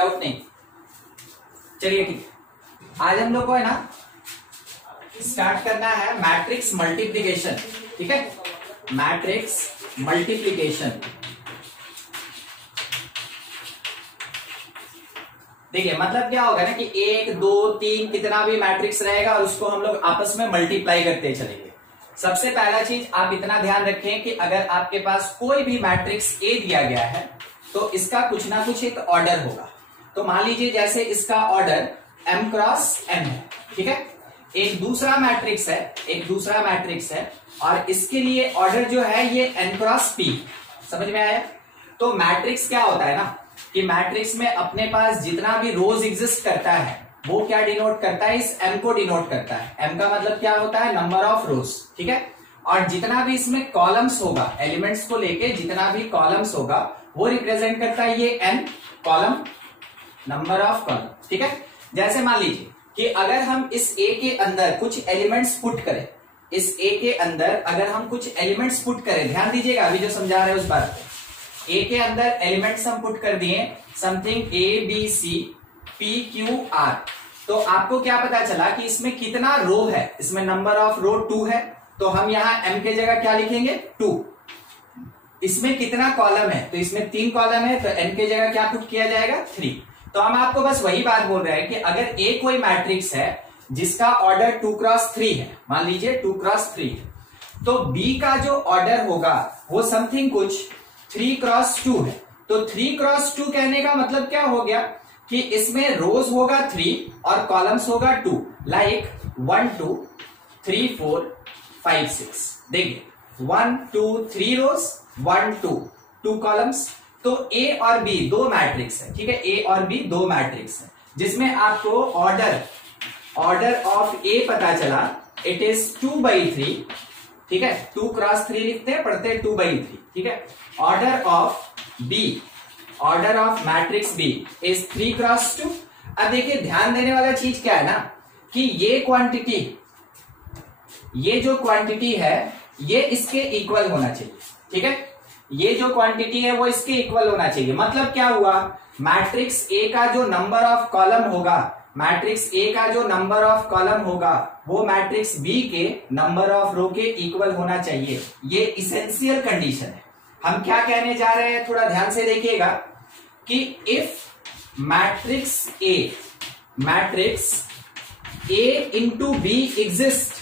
Doubt नहीं? चलिए ठीक है, आज हम लोग को है ना स्टार्ट करना है मैट्रिक्स मल्टीप्लिकेशन। ठीक है, मैट्रिक्स मल्टीप्लिकेशन। देखिए मतलब क्या होगा ना कि 1 2 3 कितना भी मैट्रिक्स रहेगा और उसको हम लोग आपस में मल्टीप्लाई करते चलेंगे। सबसे पहला चीज आप इतना ध्यान रखें कि अगर आपके पास कोई भी मैट्रिक्स ए दिया गया है तो इसका कुछ ना कुछ एक ऑर्डर होगा। तो मान लीजिए जैसे इसका ऑर्डर m क्रॉस n है। ठीक है, एक दूसरा मैट्रिक्स है और इसके लिए ऑर्डर जो है ये n क्रॉस p। समझ में आया? तो मैट्रिक्स क्या होता है ना कि मैट्रिक्स में अपने पास जितना भी रोज एग्जिस्ट करता है वो क्या डिनोट करता है, इस m को डिनोट करता है। m का मतलब क्या होता है, नंबर ऑफ रोज। ठीक है, और जितना भी इसमें कॉलम्स होगा, एलिमेंट्स को लेके जितना भी कॉलम्स होगा वो रिप्रेजेंट करता है ये n column, number of column. ठीक है, जैसे मान लीजिए कि अगर हम इस a के अंदर कुछ एलिमेंट्स पुट करें, इस a के अंदर अगर हम कुछ एलिमेंट्स पुट करें, ध्यान दीजिएगा अभी जो समझा रहे हैं उस बात पे। a के अंदर एलिमेंट्स हम पुट कर दिए something a b c p q r, तो आपको क्या पता चला कि इसमें कितना रो है, इसमें नंबर ऑफ रो 2 है, तो हम यहाँ m के जगह क्या लिखेंगे 2। इसमें कितना कॉलम है, तो इसमें 3 कॉलम है, तो n के जगह क्या पुट किया जाएगा 3। तो हम आपको बस वही बात बोल रहे हैं कि अगर a कोई मैट्रिक्स है जिसका ऑर्डर 2 क्रॉस 3 है, मान लीजिए 2 क्रॉस 3 है, तो b का जो ऑर्डर होगा वो समथिंग कुछ 3 क्रॉस 2 है। तो 3 क्रॉस 2 कहने का मतलब क्या हो गया कि इसमें रोज होगा 3 और कॉलम्स होगा 2, लाइक 1 2 3 4 5 6। देखिए 1 2 3 रोज 1 2 2 कॉलम्स। तो a और b दो मैट्रिक्स है। ठीक है, a और b दो मैट्रिक्स है जिसमें आपको ऑर्डर ऑफ a पता चला, इट इज 2/3। ठीक है, 2 क्रॉस 3 लिखते हैं, पढ़ते हैं 2/3। ठीक है, order of matrix B is 3 cross 2। अब देखिए ध्यान देने वाला चीज क्या है ना कि ये जो क्वांटिटी है ये इसके इक्वल होना चाहिए। ठीक है, ये जो क्वांटिटी है वो इसके इक्वल होना चाहिए। मतलब क्या हुआ, मैट्रिक्स A का जो नंबर ऑफ कॉलम होगा वो मैट्रिक्स B के नंबर ऑफ रो के इक्वल होना चाहिए। ये इसेंशियल कंडीशन है। हम क्या कहने जा रहे हैं, थोड़ा ध्यान से देखिएगा कि if matrix A into B exist,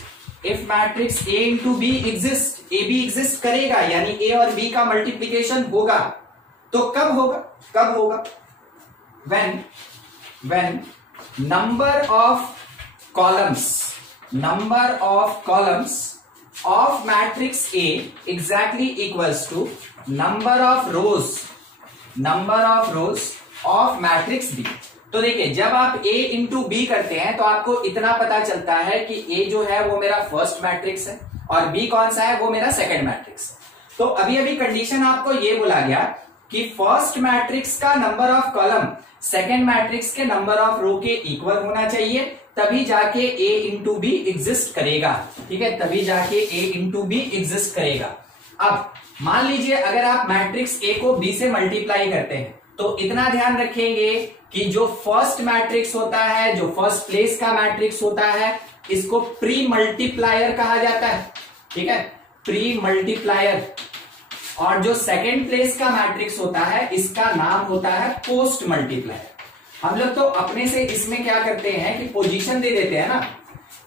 if matrix A into B exist, A B exist करेगा यानी A और B का मल्टीप्लीकेशन होगा, तो कब होगा when number of columns of matrix A exactly equals to number of rows of matrix B। तो देखिए जब आप A इंटू B करते हैं तो आपको इतना पता चलता है कि A जो है वो मेरा फर्स्ट मैट्रिक्स है और B कौन सा है, वो मेरा सेकंड मैट्रिक्स है। तो अभी कंडीशन आपको ये बोला गया कि फर्स्ट मैट्रिक्स का number of column second matrix के नंबर ऑफ रो के इक्वल होना चाहिए, तभी जाके A इंटू B एग्जिस्ट करेगा। ठीक है, तभी जाके A इंटू B एग्जिस्ट करेगा। अब मान लीजिए अगर आप मैट्रिक्स A को B से मल्टीप्लाई करते हैं तो इतना ध्यान रखेंगे कि जो फर्स्ट मैट्रिक्स होता है, जो फर्स्ट प्लेस का मैट्रिक्स होता है, इसको प्री मल्टीप्लायर कहा जाता है। ठीक है, प्री मल्टीप्लायर। और जो सेकेंड प्लेस का मैट्रिक्स होता है इसका नाम होता है पोस्ट मल्टीप्लायर। हम लोग तो अपने से इसमें क्या करते हैं कि पोजीशन दे देते हैं ना,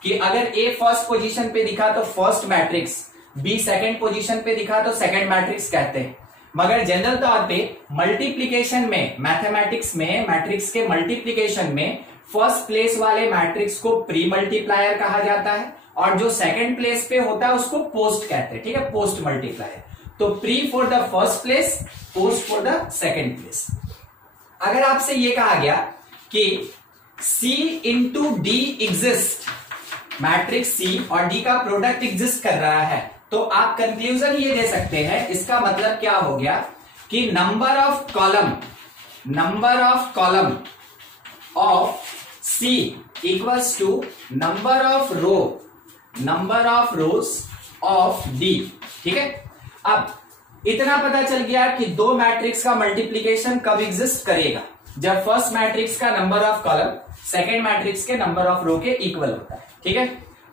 कि अगर A फर्स्ट पोजीशन पे दिखा तो first matrix, B second position पे दिखा तो सेकेंड मैट्रिक्स कहते हैं। मगर जनरल तौर पे मल्टीप्लीकेशन में, मैथमेटिक्स में, मैट्रिक्स के मल्टीप्लीकेशन में फर्स्ट प्लेस वाले मैट्रिक्स को प्री मल्टीप्लायर कहा जाता है और जो सेकेंड प्लेस पे होता है उसको पोस्ट कहते हैं। ठीक है, पोस्ट मल्टीप्लायर। तो pre for the first place, post for the second place. अगर आपसे ये कहा गया कि C into D exist, matrix C और D का प्रोडक्ट एग्जिस्ट कर रहा है, तो आप कंक्लूजन ये दे सकते हैं, इसका मतलब क्या हो गया कि number of column of C equals to number of rows of D। ठीक है, अब इतना पता चल गया कि दो मैट्रिक्स का मल्टीप्लीकेशन कब एग्जिस्ट करेगा। जब फर्स्ट मैट्रिक्स का number of column second matrix के नंबर ऑफ रो के इक्वल होता है। ठीक है,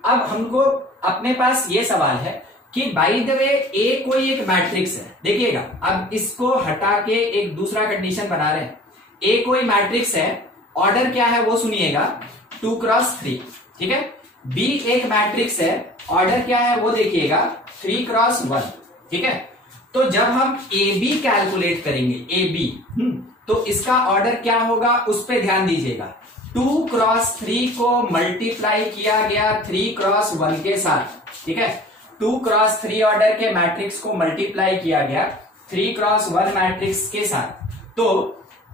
अब हमको अपने पास ये सवाल है कि बाय द वे ए कोई एक मैट्रिक्स है। देखिएगा, अब इसको हटा के एक दूसरा कंडीशन बना रहे हैं। ए कोई मैट्रिक्स है, ऑर्डर क्या है वो सुनिएगा, 2x3। ठीक है, बी एक मैट्रिक्स है, ऑर्डर क्या है वो देखिएगा, 3x1। ठीक है, तो जब हम ए बी कैलकुलेट करेंगे, ए बी, तो इसका ऑर्डर क्या होगा उस पर ध्यान दीजिएगा। 2x3 को मल्टीप्लाई किया गया 3x1 के साथ। ठीक है, 2x3 ऑर्डर के मैट्रिक्स को मल्टीप्लाई किया गया 3x1 मैट्रिक्स के साथ। तो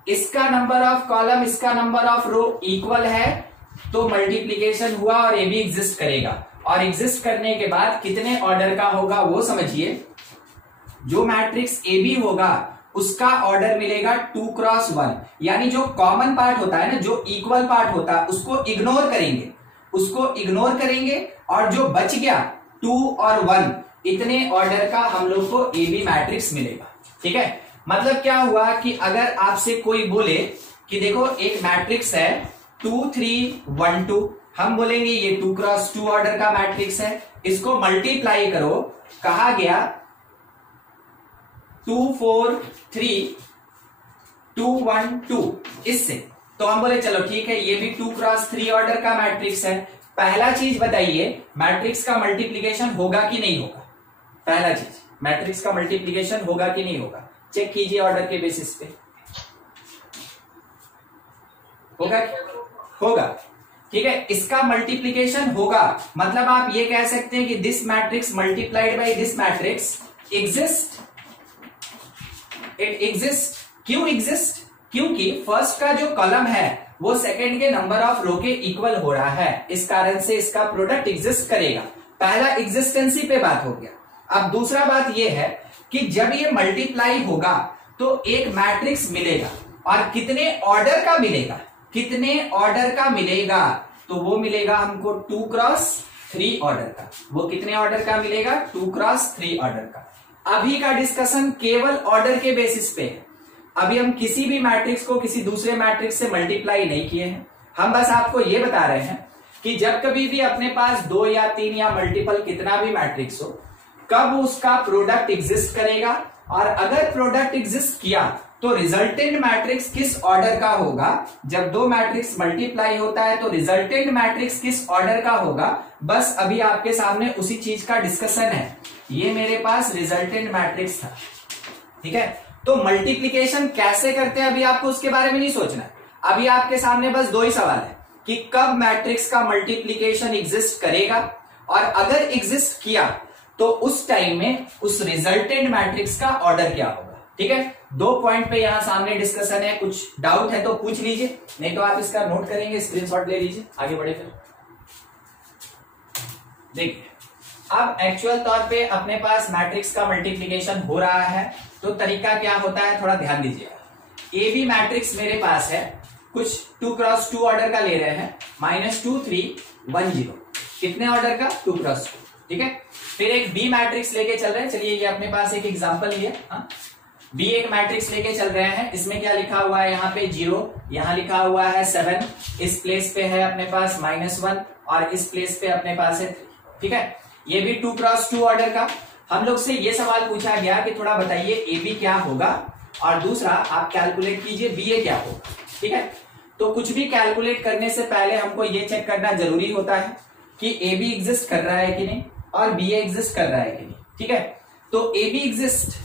इसका नंबर ऑफ कॉलम इसका नंबर ऑफ रो इक्वल है, तो मल्टीप्लीकेशन हुआ और ए बी एग्जिस्ट करेगा। और एग्जिस्ट करने के बाद कितने ऑर्डर का होगा वो समझिए। जो मैट्रिक्स ए बी होगा उसका ऑर्डर मिलेगा 2x1, यानी जो कॉमन पार्ट होता है ना, जो इक्वल पार्ट होता है उसको इग्नोर करेंगे और जो बच गया 2 और 1 इतने ऑर्डर का हम लोग को ए बी मैट्रिक्स मिलेगा। ठीक है, मतलब क्या हुआ कि अगर आपसे कोई बोले कि देखो एक मैट्रिक्स है 2 3 1 2, हम बोलेंगे ये 2x2 ऑर्डर का मैट्रिक्स है, इसको मल्टीप्लाई करो, कहा गया 2 4 3 2 1 2 इससे, तो हम बोले चलो ठीक है ये भी 2x3 ऑर्डर का मैट्रिक्स है। पहला चीज बताइए, मैट्रिक्स का मल्टीप्लीकेशन होगा कि नहीं होगा? पहला चीज, मैट्रिक्स का मल्टीप्लीकेशन होगा कि नहीं होगा? चेक कीजिए ऑर्डर के बेसिस पे। होगा। ठीक है, इसका मल्टीप्लीकेशन होगा, मतलब आप ये कह सकते हैं कि this matrix multiplied by this matrix exist. It exist. क्यों एग्जिस्ट? क्योंकि फर्स्ट का जो कॉलम है वो सेकंड के नंबर ऑफ रो के इक्वल हो रहा है, इस कारण से इसका प्रोडक्ट एग्जिस्ट करेगा। पहला एग्जिस्टेंसी पे बात हो गया। अब दूसरा बात ये है कि जब ये मल्टीप्लाई होगा तो एक मैट्रिक्स मिलेगा, और कितने ऑर्डर का मिलेगा? तो वो मिलेगा हमको 2x3 ऑर्डर का। वो कितने ऑर्डर का मिलेगा? 2x3 ऑर्डर का। अभी का डिस्कशन केवल ऑर्डर के बेसिस पे है। अभी हम किसी भी मैट्रिक्स को किसी दूसरे मैट्रिक्स से मल्टीप्लाई नहीं किए हैं, हम बस आपको ये बता रहे हैं कि जब कभी भी अपने पास 2 या 3 या मल्टीपल कितना भी मैट्रिक्स हो, कब उसका प्रोडक्ट एग्जिस्ट करेगा, और अगर प्रोडक्ट एग्जिस्ट किया तो रिजल्टेंट मैट्रिक्स किस ऑर्डर का होगा। जब दो मैट्रिक्स मल्टीप्लाई होता है तो रिजल्टेंट मैट्रिक्स किस ऑर्डर का होगा, बस अभी आपके सामने उसी चीज का डिस्कशन है। ये मेरे पास रिजल्टेंट मैट्रिक्स था। ठीक है, तो मल्टीप्लीकेशन कैसे करते हैं अभी आपको उसके बारे में नहीं सोचना है। अभी आपके सामने बस दो ही सवाल है कि कब मैट्रिक्स का मल्टीप्लीकेशन एग्जिस्ट करेगा, और अगर एग्जिस्ट किया तो उस टाइम में उस रिजल्टेंट मैट्रिक्स का ऑर्डर क्या होगा। ठीक है, 2 पॉइंट पे यहां सामने डिस्कशन है। कुछ डाउट है तो पूछ लीजिए, नहीं तो आप इसका नोट करेंगे, स्क्रीनशॉट ले लीजिए, आगे बढ़े। फिर देखिए, अब एक्चुअल तौर पे अपने पास मैट्रिक्स का मल्टीप्लीकेशन हो रहा है, तो तरीका क्या होता है थोड़ा ध्यान दीजिएगा। ए बी मैट्रिक्स मेरे पास है, कुछ 2x2 ऑर्डर का ले रहे हैं, -2 3 1 0, कितने ऑर्डर का? 2x2। ठीक है, फिर एक बी मैट्रिक्स लेके चल रहे हैं। चलिए ये अपने पास एक एग्जांपल लिया। बी एक मैट्रिक्स लेके चल रहे हैं, इसमें क्या लिखा हुआ है? यहाँ पे 0, यहाँ लिखा हुआ है 7, इस प्लेस पे है अपने पास -1, और इस प्लेस पे अपने पास है 3। ठीक है, ये भी 2x2 ऑर्डर का। हम लोग से ये सवाल पूछा गया कि थोड़ा बताइए ए बी क्या होगा, और दूसरा आप कैलकुलेट कीजिए बी ए क्या होगा। ठीक है, तो कुछ भी कैलकुलेट करने से पहले हमको ये चेक करना जरूरी होता है कि ए बी एग्जिस्ट कर रहा है कि नहीं, और बी ए एग्जिस्ट कर रहा है कि नहीं। ठीक है, तो A be exist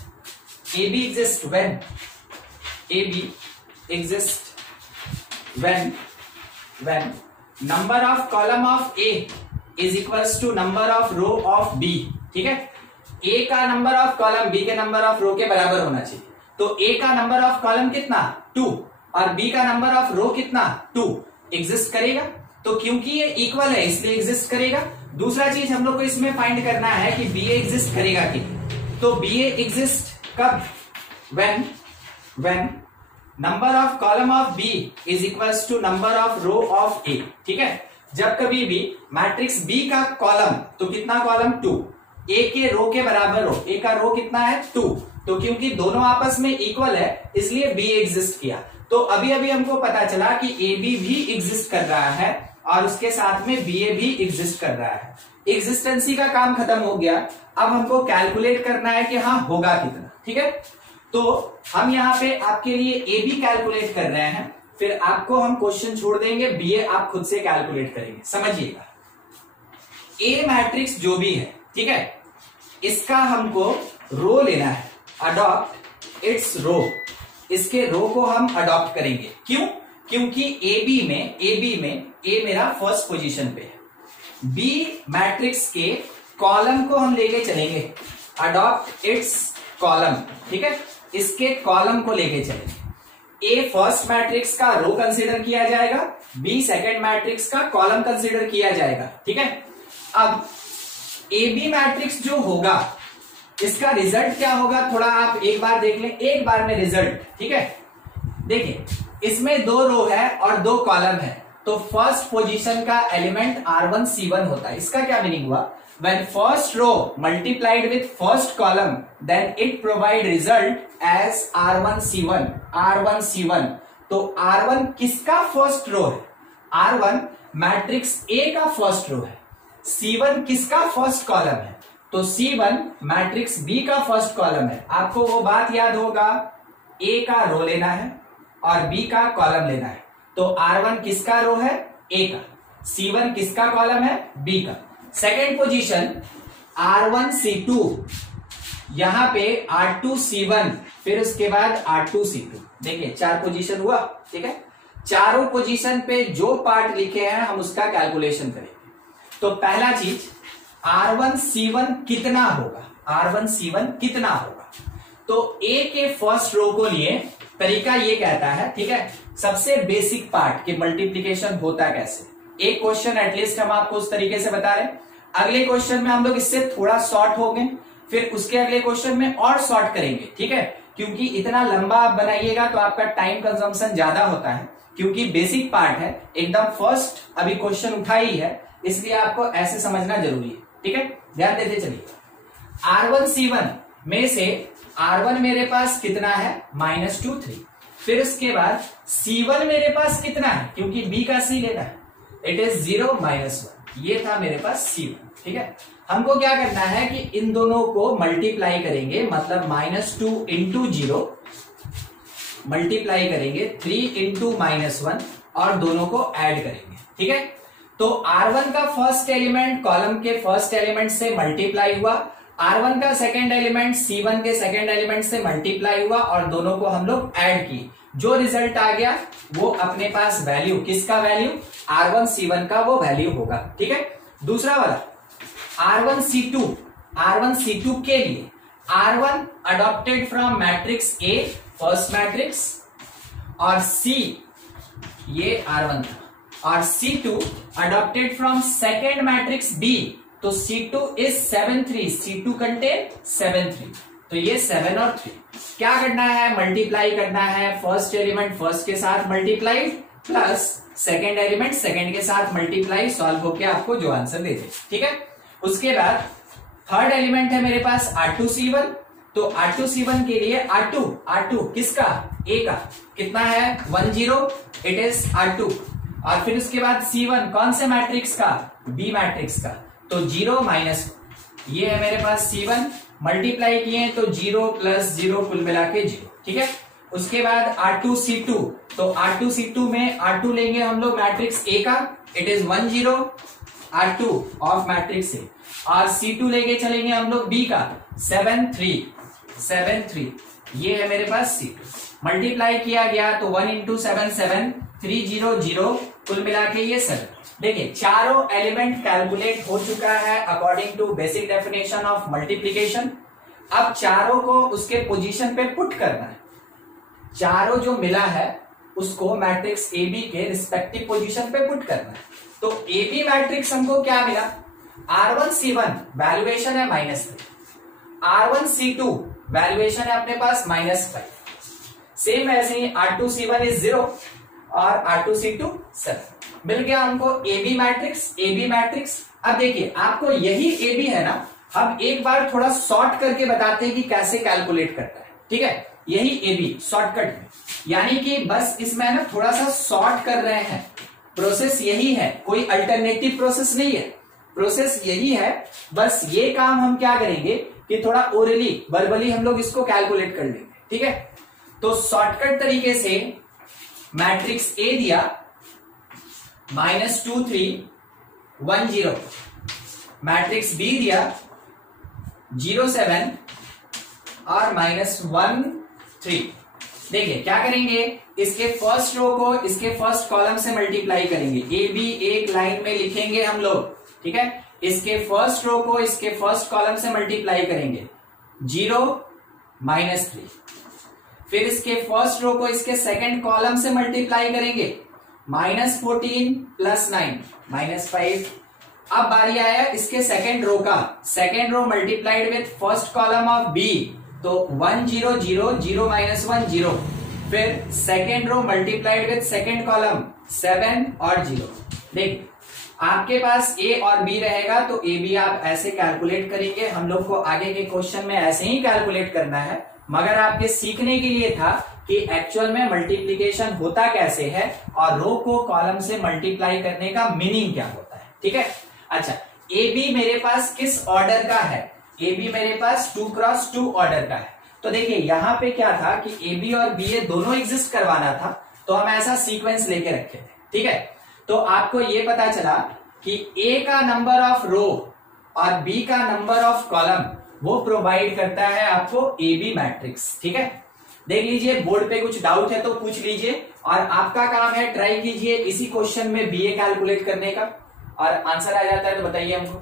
when number of column of A is equals to number of row of B। ठीक है, A का नंबर ऑफ कॉलम B के नंबर ऑफ रो के बराबर होना चाहिए। तो A का नंबर ऑफ कॉलम कितना? 2, और B का नंबर ऑफ रो कितना? 2। एग्जिस्ट करेगा, तो क्योंकि ये इक्वल है इसलिए एग्जिस्ट करेगा। दूसरा चीज हम लोग को इसमें फाइंड करना है कि बी ए एग्जिस्ट करेगा कि नहीं। तो बी ए एग्जिस्ट कब? when number of column of B is equals to number of row of A. ठीक है, जब कभी भी मैट्रिक्स बी का कॉलम, तो कितना कॉलम? 2, ए के रो के बराबर हो। ए का रो कितना है? 2, तो क्योंकि दोनों आपस में इक्वल है इसलिए बी एग्जिस्ट किया। तो अभी अभी हमको पता चला कि ए बी भी एग्जिस्ट कर रहा है और उसके साथ में बी ए भी एग्जिस्ट कर रहा है। एग्जिस्टेंसी का काम खत्म हो गया, अब हमको कैलकुलेट करना है कि हाँ होगा कितना। ठीक है, तो हम यहाँ पे आपके लिए ए बी कैलकुलेट कर रहे हैं, फिर आपको हम क्वेश्चन छोड़ देंगे, बी ए आप खुद से कैलकुलेट करेंगे। समझिएगा, ए मैट्रिक्स जो भी है, ठीक है, इसका हमको रो लेना है, अडॉप्ट इट्स रो। इसके रो को हम अडॉप्ट करेंगे। क्यों? क्योंकि ए बी में ए मेरा फर्स्ट पोजीशन पे है, बी मैट्रिक्स के कॉलम को हम लेके चलेंगे, अडॉप्ट इट्स कॉलम। ठीक है, इसके कॉलम को लेके चलेंगे। ए फर्स्ट मैट्रिक्स का रो कंसीडर किया जाएगा, बी सेकेंड मैट्रिक्स का कॉलम कंसीडर किया जाएगा। ठीक है, अब ए बी मैट्रिक्स जो होगा इसका रिजल्ट क्या होगा, थोड़ा आप एक बार देख लें, एक बार में रिजल्ट। ठीक है, देखिए इसमें 2 रो है और 2 कॉलम है, तो फर्स्ट पोजीशन का एलिमेंट R1 C1 होता है। इसका क्या मीनिंग हुआ, when first row multiplied with first column then it provide result as R1 C1 R1 C1। तो R1 किसका फर्स्ट रो है, R1 मैट्रिक्स A का फर्स्ट रो है, C1 किसका फर्स्ट कॉलम है, तो C1 मैट्रिक्स B का फर्स्ट कॉलम है। आपको वो बात याद होगा, A का रो लेना है और B का कॉलम लेना है। तो R1 किसका रो है, A का, C1 किसका कॉलम है, B का। सेकेंड पोजीशन R1 C2, यहां पे R2 C1, फिर उसके बाद R2 C2। देखिए 4 पोजीशन हुआ। ठीक है, चारों पोजीशन पे जो पार्ट लिखे हैं हम उसका कैलकुलेशन करेंगे। तो पहला चीज R1 C1 कितना होगा, R1 C1 कितना होगा, तो A के फर्स्ट रो को लिए तरीका ये कहता है, ठीक है, सबसे बेसिक पार्ट कि मल्टीप्लीकेशन होता कैसे। एक क्वेश्चन एटलीस्ट हम आपको उस तरीके से बता रहे हैं, अगले क्वेश्चन में हम लोग इससे थोड़ा शॉर्ट हो गए, फिर उसके अगले क्वेश्चन में और शॉर्ट करेंगे। ठीक है, क्योंकि इतना लंबा आप बनाइएगा तो आपका टाइम कंजम्पशन ज्यादा होता है, क्योंकि बेसिक पार्ट है, एकदम फर्स्ट अभी क्वेश्चन उठा ही है, इसलिए आपको ऐसे समझना जरूरी है। ठीक है, ध्यान देते चलिए। R1 C1 में से R1 मेरे पास कितना है, -2 3। फिर उसके बाद C1 मेरे पास कितना है, क्योंकि B का C लेना है, इट इज 0 -1। ये था मेरे पास C1। ठीक है, हमको क्या करना है कि इन दोनों को मल्टीप्लाई करेंगे, मतलब -2 इंटू 0 मल्टीप्लाई करेंगे 3 इंटू -1 और दोनों को ऐड करेंगे। ठीक है, तो R1 का फर्स्ट एलिमेंट कॉलम के फर्स्ट एलिमेंट से मल्टीप्लाई हुआ, R1 का सेकेंड एलिमेंट C1 के सेकेंड एलिमेंट से मल्टीप्लाई हुआ और दोनों को हम लोग ऐड किए। जो रिजल्ट आ गया वो अपने पास वैल्यू, किसका वैल्यू, R1 C1 का वो वैल्यू होगा। ठीक है, दूसरा वाला R1 C2 के लिए R1 adopted from matrix A first matrix और C ये R1 था, और C2 adopted from second matrix B, तो C2 इज 7 3, C2 कंटेन 7 3, तो ये 7 और 3। क्या करना है, मल्टीप्लाई करना है, फर्स्ट एलिमेंट फर्स्ट के साथ multiply plus second element second के साथ मल्टीप्लाई, सॉल्व होके आपको जो आंसर दे दे। ठीक है, उसके बाद थर्ड एलिमेंट है मेरे पास R2 C1, तो R2 C1 के लिए R2 किसका, A का, कितना है 1 0, इट इज R2। और फिर उसके बाद C1 कौन से मैट्रिक्स का, B मैट्रिक्स का, तो 0 -1, ये है मेरे पास C1, मल्टीप्लाई किए तो 0 + 0 कुल मिला के 0। ठीक है, उसके बाद R2 C2, तो R2 C2 में R2 लेंगे हम लोग मैट्रिक्स A का, it is 1 0 R2 of matrix A, और C2 लेके चलेंगे हम लोग B का 7 3, ये है मेरे पास C2। मल्टीप्लाई किया गया तो 1 × 7 7, 3 0 0 कुल मिला के ये 7। देखिए चारों एलिमेंट कैलकुलेट हो चुका है according to basic definition of multiplication. अब चारों को उसके पोजीशन पे पुट करना है, चारों जो मिला है उसको मैट्रिक्स ए बी के रिस्पेक्टिव पोजीशन पे पुट करना है। तो ए बी मैट्रिक्स हमको क्या मिला, R1 C1 वैल्यूएशन है -3, R1 C2 वैल्यूएशन है अपने पास -5, सेम ऐसे ही R2 C1 इज 0 और R2 C2 7। मिल गया हमको ए बी मैट्रिक्स। अब देखिए आपको यही ए बी है ना, हम एक बार थोड़ा शॉर्ट करके बताते हैं कि कैसे कैलकुलेट करता है। ठीक है, यही ए बी शॉर्टकट में, यानी कि बस इसमें ना थोड़ा सा शॉर्ट कर रहे हैं। प्रोसेस यही है, कोई अल्टरनेटिव प्रोसेस नहीं है, प्रोसेस यही है। बस ये काम हम क्या करेंगे कि थोड़ा ओरली वर्बली हम लोग इसको कैलकुलेट कर लेंगे, ठीक है। तो शॉर्टकट तरीके से मैट्रिक्स ए दिया -2 3 1 0, मैट्रिक्स बी दिया 0 7 और -1 3। देखिए क्या करेंगे, इसके फर्स्ट रो को इसके फर्स्ट कॉलम से मल्टीप्लाई करेंगे। ए बी एक लाइन में लिखेंगे हम लोग, ठीक है। इसके फर्स्ट रो को इसके फर्स्ट कॉलम से मल्टीप्लाई करेंगे 0 -3। फिर इसके फर्स्ट रो को इसके सेकंड कॉलम से मल्टीप्लाई करेंगे -14 + 9 -5। अब बारी आया इसके सेकंड रो का, second row multiplied with first column of B, तो 1 0 0 0 -1 0। फिर second row multiplied with second column 7 और 0। देखिए आपके पास ए और बी रहेगा तो ए बी आप ऐसे कैलकुलेट करेंगे, हम लोग को आगे के क्वेश्चन में ऐसे ही कैलकुलेट करना है, मगर आपके सीखने के लिए था कि एक्चुअल में मल्टीप्लीकेशन होता कैसे है और रो को कॉलम से मल्टीप्लाई करने का मीनिंग क्या होता है, ठीक है। अच्छा, ए बी मेरे पास किस ऑर्डर का है, ए बी मेरे पास 2 × 2 ऑर्डर का है। तो देखिए यहां पे क्या था कि ए बी और बी ए दोनों एग्जिस्ट करवाना था, तो हम ऐसा सीक्वेंस लेके रखे थे, ठीक है। तो आपको ये पता चला कि ए का नंबर ऑफ रो और बी का नंबर ऑफ कॉलम वो प्रोवाइड करता है आपको ए बी मैट्रिक्स, ठीक है। देख लीजिए बोर्ड पे कुछ डाउट है तो पूछ लीजिए, और आपका काम है ट्राई कीजिए इसी क्वेश्चन में बी ए कैलकुलेट करने का, और आंसर आ जाता है तो बताइए हमको।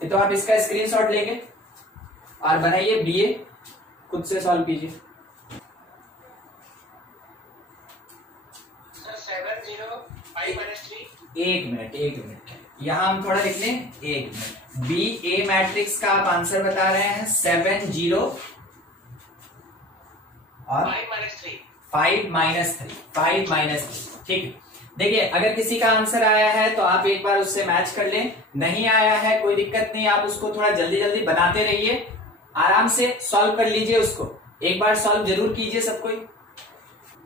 तो आप इसका स्क्रीनशॉट लेंगे और बनाइए बी ए, खुद से सॉल्व कीजिए। एक मिनट यहां हम थोड़ा लिख लें, 1 मिनट। बी ए मैट्रिक्स का आप आंसर बता रहे हैं 7 0 और 5 -3, ठीक है। देखिए अगर किसी का आंसर आया है तो आप एक बार उससे मैच कर लें, नहीं आया है कोई दिक्कत नहीं, आप उसको थोड़ा जल्दी जल्दी बनाते रहिए, आराम से सॉल्व कर लीजिए उसको, एक बार सॉल्व जरूर कीजिए सब कोई।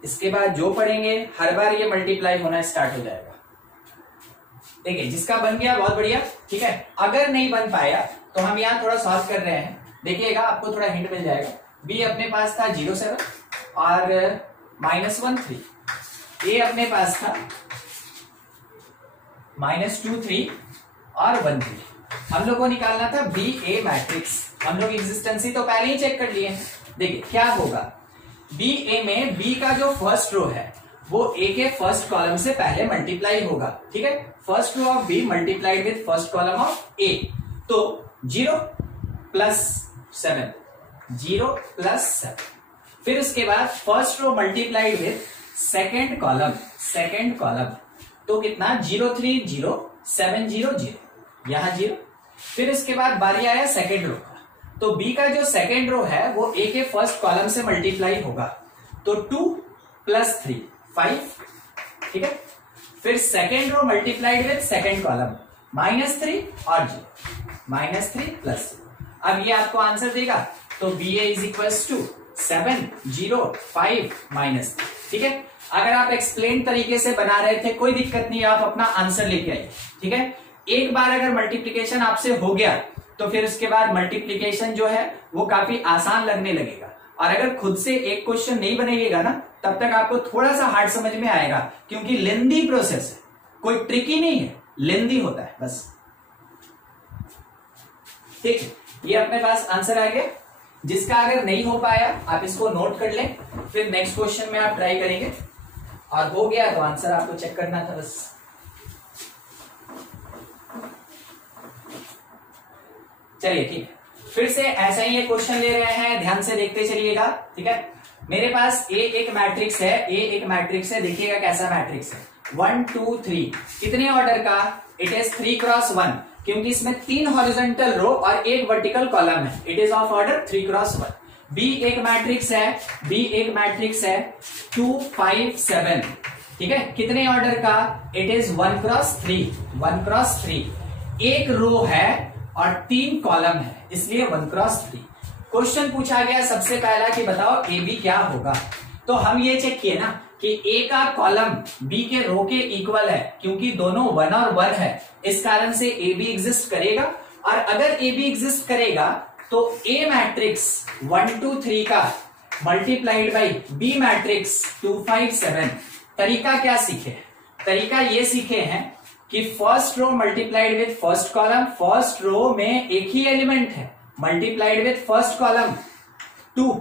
इसके बाद जो पढ़ेंगे हर बार ये मल्टीप्लाई होना स्टार्ट हो जाएगा। देखिए जिसका बन गया बहुत बढ़िया, ठीक है। अगर नहीं बन पाया तो हम यहाँ थोड़ा सॉल्व कर रहे हैं, देखिएगा आपको थोड़ा हिंट मिल जाएगा। बी अपने पास था 0 7 और -1 3, ए अपने पास था -2 3 और 1 3। हम लोग को निकालना था बी ए मैट्रिक्स, हम लोग एग्जिस्टेंसी तो पहले ही चेक कर लिए हैं। देखिए क्या होगा, बी ए में बी का जो फर्स्ट रो है वो ए के फर्स्ट कॉलम से पहले मल्टीप्लाई होगा, ठीक है। First row of B multiplied with first column of A, तो 0 + 7 0 + 7। फिर उसके बाद first row multiplied with second column, तो कितना 0 3 0 7 0 0, यहां 0। फिर इसके बाद बारी आया सेकेंड रो का, तो बी का जो सेकेंड रो है वो ए के फर्स्ट कॉलम से मल्टीप्लाई होगा, तो 2 + 3 5, ठीक है। फिर second row multiplied with second column -3 और 0 -3 + 0। अब ये आपको आंसर देगा, तो बी ए = 7 0 5 -3, ठीक है। अगर आप एक्सप्लेन तरीके से बना रहे थे कोई दिक्कत नहीं, आप अपना आंसर लेके आइए, ठीक है। एक बार अगर मल्टीप्लीकेशन आपसे हो गया तो फिर उसके बाद मल्टीप्लीकेशन जो है वो काफी आसान लगने लगेगा, और अगर खुद से एक क्वेश्चन नहीं बनेगा ना तब तक आपको थोड़ा सा हार्ड समझ में आएगा, क्योंकि लेंदी प्रोसेस है, कोई ट्रिकी नहीं है, लेंदी होता है बस, ठीक है। ये अपने पास आंसर आ गया। जिसका अगर नहीं हो पाया आप इसको नोट कर लें, फिर नेक्स्ट क्वेश्चन में आप ट्राई करेंगे, और हो गया तो आंसर आपको चेक करना था बस। चलिए ठीक है, फिर से ऐसा ही ये क्वेश्चन ले रहे हैं, ध्यान से देखते चलिएगा, ठीक है। मेरे पास ए एक मैट्रिक्स है, देखिएगा कैसा मैट्रिक्स है, 1 2 3, कितने ऑर्डर का, इट इज 3 × 1, क्योंकि इसमें 3 हॉरिजॉन्टल रो और 1 वर्टिकल कॉलम है, it is of order 3 × 1। B एक मैट्रिक्स है 2 5 7, ठीक है, कितने ऑर्डर का, इट इज 1 × 3, एक रो है और 3 कॉलम है, इसलिए 1 × 3। क्वेश्चन पूछा गया सबसे पहला कि बताओ ए बी क्या होगा। तो हम ये चेक किए ना कि ए का कॉलम बी के रो के इक्वल है, क्योंकि दोनों 1 और 1 है, इस कारण से ए बी एग्जिस्ट करेगा। और अगर ए बी एग्जिस्ट करेगा तो ए मैट्रिक्स 1 2 3 का मल्टीप्लाइड बाई बी मैट्रिक्स 2 5 7। तरीका क्या सीखे? तरीका ये सीखे हैं कि first row multiplied with first column, first row में एक ही एलिमेंट है, मल्टीप्लाइड विथ फर्स्ट कॉलम 2,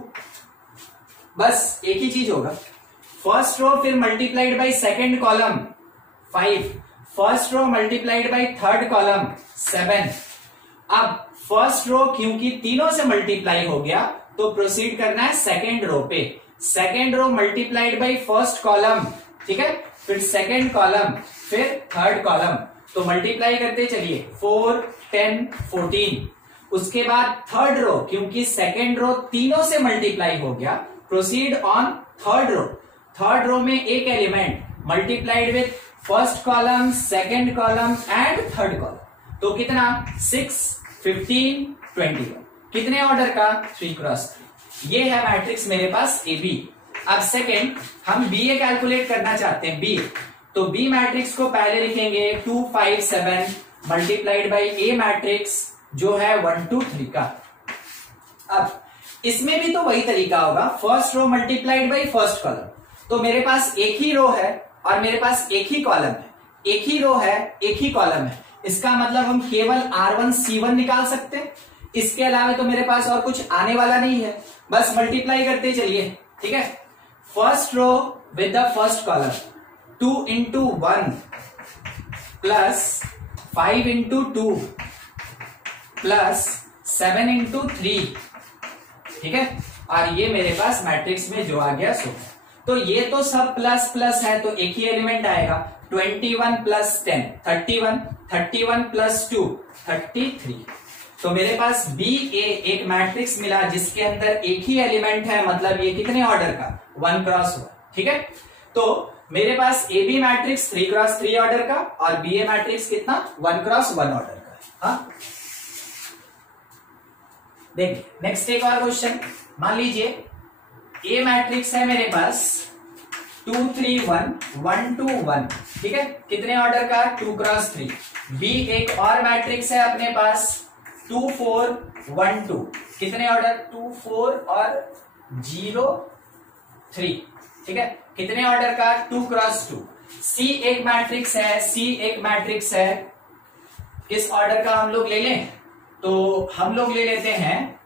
बस एक ही चीज होगा। फर्स्ट रो फिर multiplied by second column 5, first row multiplied by third column 7। अब फर्स्ट रो क्योंकि तीनों से मल्टीप्लाई हो गया तो प्रोसीड करना है सेकेंड रो पे। Second row multiplied by first column, ठीक है, फिर सेकेंड कॉलम, फिर थर्ड कॉलम, तो मल्टीप्लाई करते चलिए 4 10 14। उसके बाद थर्ड रो, क्योंकि सेकेंड रो तीनों से मल्टीप्लाई हो गया, proceed on third row. Third row में एक element multiplied with first column, second column and third column, तो कितना 6 15 21। कितने ऑर्डर का 3 क्रॉस 3। ये है मैट्रिक्स मेरे पास ए बी। अब सेकेंड हम बी ए कैलकुलेट करना चाहते हैं, बी, तो बी मैट्रिक्स को पहले लिखेंगे 2 5 7 मल्टीप्लाइड बाई ए मैट्रिक्स जो है 1 2 3 का। अब इसमें भी तो वही तरीका होगा, first row multiplied by first column, तो मेरे पास एक ही रो है और मेरे पास एक ही कॉलम है, एक ही रो है एक ही कॉलम है, इसका मतलब हम केवल R1 C1 निकाल सकते हैं। इसके अलावा तो मेरे पास और कुछ आने वाला नहीं है, बस मल्टीप्लाई करते चलिए, ठीक है। First row with the first column 2 into 1 plus 5 into 2 plus 7 into 3, ठीक है। और ये मेरे पास मैट्रिक्स में जो आ गया सो, तो ये तो सब प्लस प्लस है तो एक ही एलिमेंट आएगा। 21 प्लस 10 31, 31 प्लस 2 33। तो मेरे पास बी ए एक मैट्रिक्स मिला जिसके अंदर एक ही एलिमेंट है, मतलब ये कितने ऑर्डर का 1 क्रॉस 1, ठीक है। तो मेरे पास A B matrix 3 cross 3 order का और बी ए मैट्रिक्स कितना 1 क्रॉस 1 ऑर्डर का। हाँ, देखिए नेक्स्ट एक और क्वेश्चन। मान लीजिए ए मैट्रिक्स है मेरे पास 2 3 1 1 2 1, ठीक है, कितने ऑर्डर का 2 क्रॉस 3। बी एक और मैट्रिक्स है अपने पास 2 4 1 2, कितने ऑर्डर 2 4 और 0 3, ठीक है, कितने ऑर्डर का 2 क्रॉस 2। सी एक मैट्रिक्स है, सी एक मैट्रिक्स है, किस ऑर्डर का हम लोग ले लें, तो हम लोग ले लेते हैं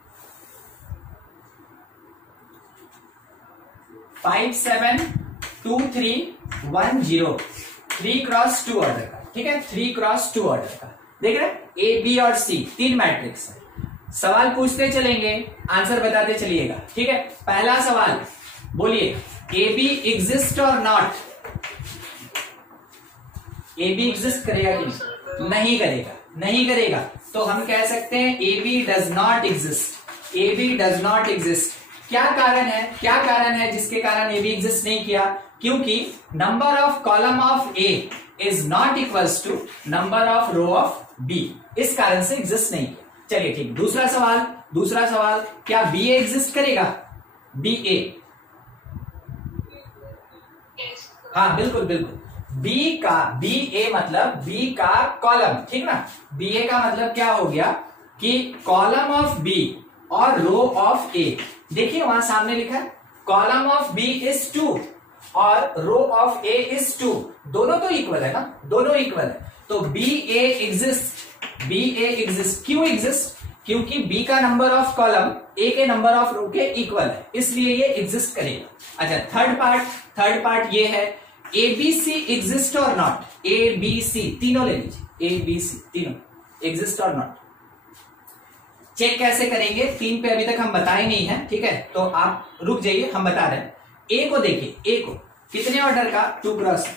5 7 2 3 1 0, 3 क्रॉस 2 ऑर्डर का, ठीक है, 3 क्रॉस 2 ऑर्डर का। देख रहे हैं ए बी और सी 3 मैट्रिक्स है। सवाल पूछते चलेंगे, आंसर बताते चलिएगा, ठीक है। पहला सवाल बोलिए, ए बी एग्जिस्ट और नॉट। ए बी एग्जिस्ट करेगा कि नहीं करेगा? नहीं करेगा, तो हम कह सकते हैं A B does not exist. A B does not exist. क्या कारण है, क्या कारण है जिसके कारण ए बी एग्जिस्ट नहीं किया? क्योंकि number of column of A is not equals to number of row of B, इस कारण से एग्जिस्ट नहीं किया। चलिए ठीक, दूसरा सवाल। दूसरा सवाल, क्या बी ए एग्जिस्ट करेगा? बी ए, हाँ बिल्कुल बिल्कुल। बी का, बी ए मतलब बी का कॉलम, ठीक ना। बी ए का मतलब क्या हो गया कि कॉलम ऑफ बी और रो ऑफ ए। देखिए वहां सामने लिखा है कॉलम ऑफ बी इज 2 और रो ऑफ ए इज 2, दोनों तो इक्वल है ना, दोनों इक्वल है। तो B A exist, B A exist. क्यों एग्जिस्ट? क्योंकि बी का नंबर ऑफ कॉलम ए के नंबर ऑफ रो के इक्वल है, इसलिए ये एग्जिस्ट करेगा। अच्छा, थर्ड पार्ट ये है ए बी सी एग्जिस्ट और नॉट। ए बी सी तीनों ले लीजिए, ए बी सी तीनों एग्जिस्ट और नॉट। चेक कैसे करेंगे? 3 पे अभी तक हम बताए नहीं है, ठीक है, तो आप रुक जाइए, हम बता रहे हैं। ए को देखिए, ए को कितने ऑर्डर का 2 क्रॉस 2।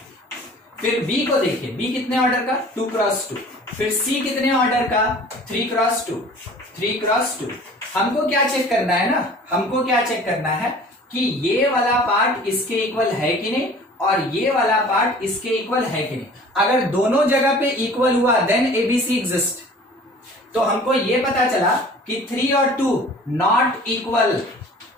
फिर बी को देखिए, बी कितने ऑर्डर का 2 क्रॉस 2। फिर सी कितने ऑर्डर का 3 क्रॉस 2, 3 क्रॉस 2। हमको क्या चेक करना है ना, हमको क्या चेक करना है कि ये वाला पार्ट इसके इक्वल है कि नहीं और ये वाला पार्ट इसके इक्वल है कि नहीं। अगर दोनों जगह पे इक्वल हुआ देन एबीसी एग्जिस्ट। तो हमको ये पता चला कि 3 और 2 नॉट इक्वल,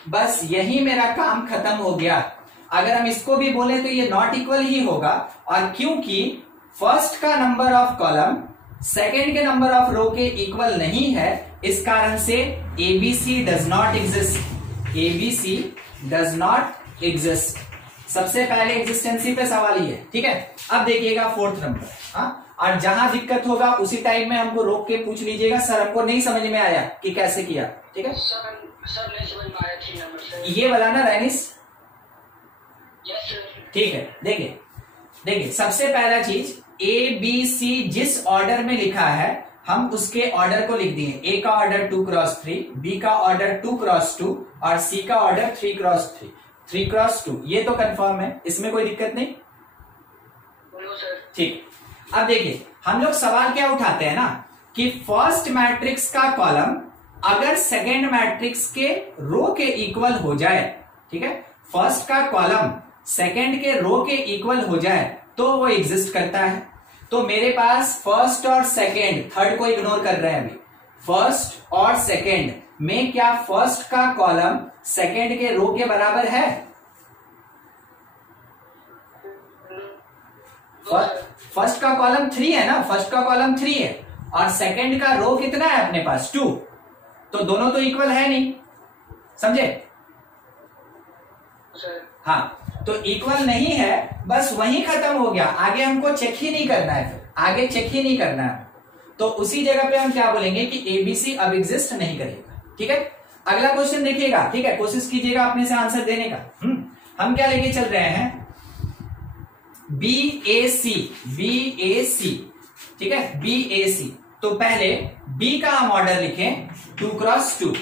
बस यही मेरा काम खत्म हो गया। अगर हम इसको भी बोले तो ये नॉट इक्वल ही होगा, और क्योंकि फर्स्ट का नंबर ऑफ कॉलम सेकेंड के नंबर ऑफ रो के इक्वल नहीं है, इस कारण से ABC does not exist. ABC does not exist. सबसे पहले एग्जिस्टेंसी पे सवाल ही है, ठीक है। अब देखिएगा फोर्थ नंबर, हाँ, और जहां दिक्कत होगा उसी टाइम में हमको रोक के पूछ लीजिएगा, सर हमको नहीं समझ में आया कि कैसे किया, ठीक है। सर नहीं समझ में आया 3 नंबर से। ये वाला ना रैनिस, यस सर। ठीक है। देखिए सबसे पहला चीज ए बी सी जिस ऑर्डर में लिखा है हम उसके ऑर्डर को लिख दिए। ए का ऑर्डर 2x3, बी का ऑर्डर 2x2 और सी का ऑर्डर 3x3, 3x2। ये तो कंफर्म है, इसमें कोई दिक्कत नहीं। ठीक, अब देखिए हम लोग सवाल क्या उठाते हैं ना कि फर्स्ट मैट्रिक्स का कॉलम अगर सेकेंड मैट्रिक्स के रो के इक्वल हो जाए, ठीक है, फर्स्ट का कॉलम सेकेंड के रो के इक्वल हो जाए तो वो एग्जिस्ट करता है। तो मेरे पास फर्स्ट और सेकेंड, थर्ड को इग्नोर कर रहे हैं अभी, फर्स्ट और सेकेंड में क्या फर्स्ट का कॉलम सेकेंड के रो के बराबर है? फर्स्ट का कॉलम 3 है ना, फर्स्ट का कॉलम 3 है और सेकेंड का रो कितना है अपने पास 2, तो दोनों तो इक्वल है नहीं, समझे? हाँ, तो इक्वल नहीं है, बस वहीं खत्म हो गया, आगे हमको चेक ही नहीं करना है, फिर आगे चेक ही नहीं करना है। तो उसी जगह पे हम क्या बोलेंगे कि एबीसी अब एग्जिस्ट नहीं करेगा, ठीक है। अगला क्वेश्चन देखिएगा, ठीक है, कोशिश कीजिएगा अपने से आंसर देने का। हम क्या लेके चल रहे हैं, बी ए सी, ठीक है, बी ए सी। तो पहले बी का हम ऑर्डर लिखें 2x2,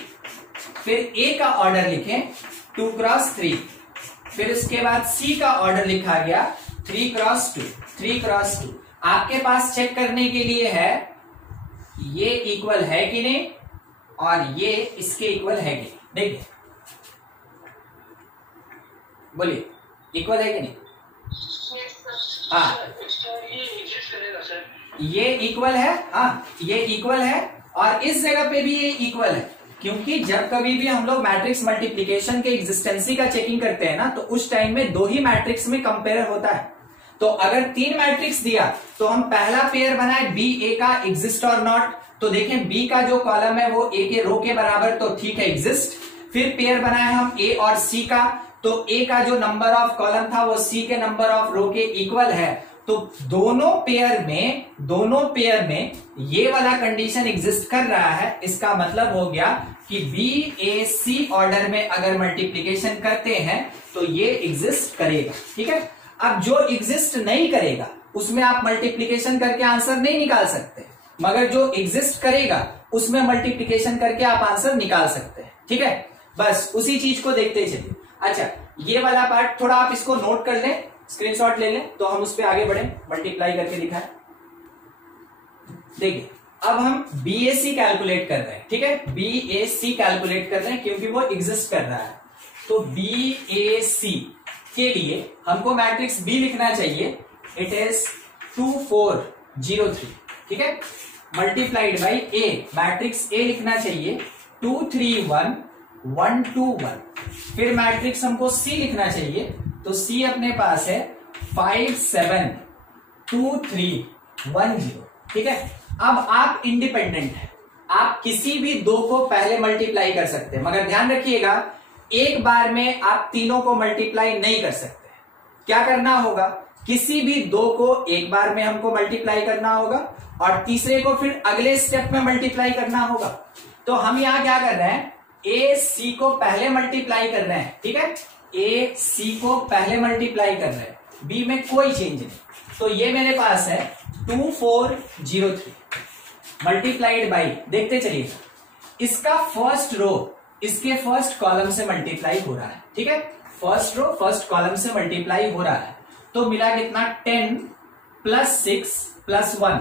फिर ए का ऑर्डर लिखें 2x3, फिर उसके बाद सी का ऑर्डर लिखा गया 3x2। आपके पास चेक करने के लिए है ये इक्वल है कि नहीं और ये इसके इक्वल है कि नहीं। देखिए, बोलिए इक्वल है कि नहीं? हाँ, ये इक्वल है, हाँ ये इक्वल है, और इस जगह पे भी ये इक्वल है, क्योंकि जब कभी भी हम लोग मैट्रिक्स मल्टीप्लिकेशन के एग्जिस्टेंसी का चेकिंग करते हैं ना, तो उस टाइम में 2 ही मैट्रिक्स में कंपेयर होता है। तो अगर 3 मैट्रिक्स दिया तो हम पहला पेयर बनाए बी ए का एग्जिस्ट और नॉट, तो देखें बी का जो कॉलम है वो ए के रो के बराबर, तो ठीक है एग्जिस्ट। फिर पेयर बनाए हम ए और सी का, तो ए का जो नंबर ऑफ कॉलम था वो सी के नंबर ऑफ रो के इक्वल है, तो दोनों पेयर में ये वाला कंडीशन एग्जिस्ट कर रहा है। इसका मतलब हो गया कि बी ए सी ऑर्डर में अगर मल्टीप्लिकेशन करते हैं तो ये एग्जिस्ट करेगा, ठीक है। अब जो एग्जिस्ट नहीं करेगा उसमें आप मल्टीप्लिकेशन करके आंसर नहीं निकाल सकते, मगर जो एग्जिस्ट करेगा उसमें मल्टीप्लिकेशन करके आप आंसर निकाल सकते हैं, ठीक है। बस उसी चीज को देखते चलिए। अच्छा, ये वाला पार्ट थोड़ा आप इसको नोट कर लें, स्क्रीनशॉट ले लें, तो हम उस पर आगे बढ़े, मल्टीप्लाई करके दिखाएं। देखिए, अब हम बीएसी कैलकुलेट कर रहे हैं, ठीक है, बीएसी कैलकुलेट कर रहे हैं क्योंकि वो एग्जिस्ट कर रहा है। तो बीएसी के लिए हमको मैट्रिक्स बी लिखना चाहिए, इट इज 2403, ठीक है, multiplied by A, matrix A लिखना चाहिए 231121। फिर मैट्रिक्स हमको सी लिखना चाहिए, तो सी अपने पास है 572310, ठीक है। अब आप इंडिपेंडेंट है, आप किसी भी 2 को पहले मल्टीप्लाई कर सकते हैं, मगर ध्यान रखिएगा एक बार में आप तीनों को मल्टीप्लाई नहीं कर सकते। क्या करना होगा, किसी भी 2 को एक बार में हमको मल्टीप्लाई करना होगा और तीसरे को फिर अगले स्टेप में मल्टीप्लाई करना होगा। तो हम यहां क्या कर रहे हैं, ए सी को पहले मल्टीप्लाई कर रहे हैं, ठीक है, ए सी को पहले मल्टीप्लाई कर रहे हैं, बी में कोई चेंज नहीं। तो ये मेरे पास है 2403 मल्टीप्लाइड बाई, देखते चलिए, इसका फर्स्ट रो इसके फर्स्ट कॉलम से मल्टीप्लाई हो रहा है, ठीक है, फर्स्ट रो फर्स्ट कॉलम से मल्टीप्लाई हो रहा है, तो मिला कितना 10 + 6 + 1,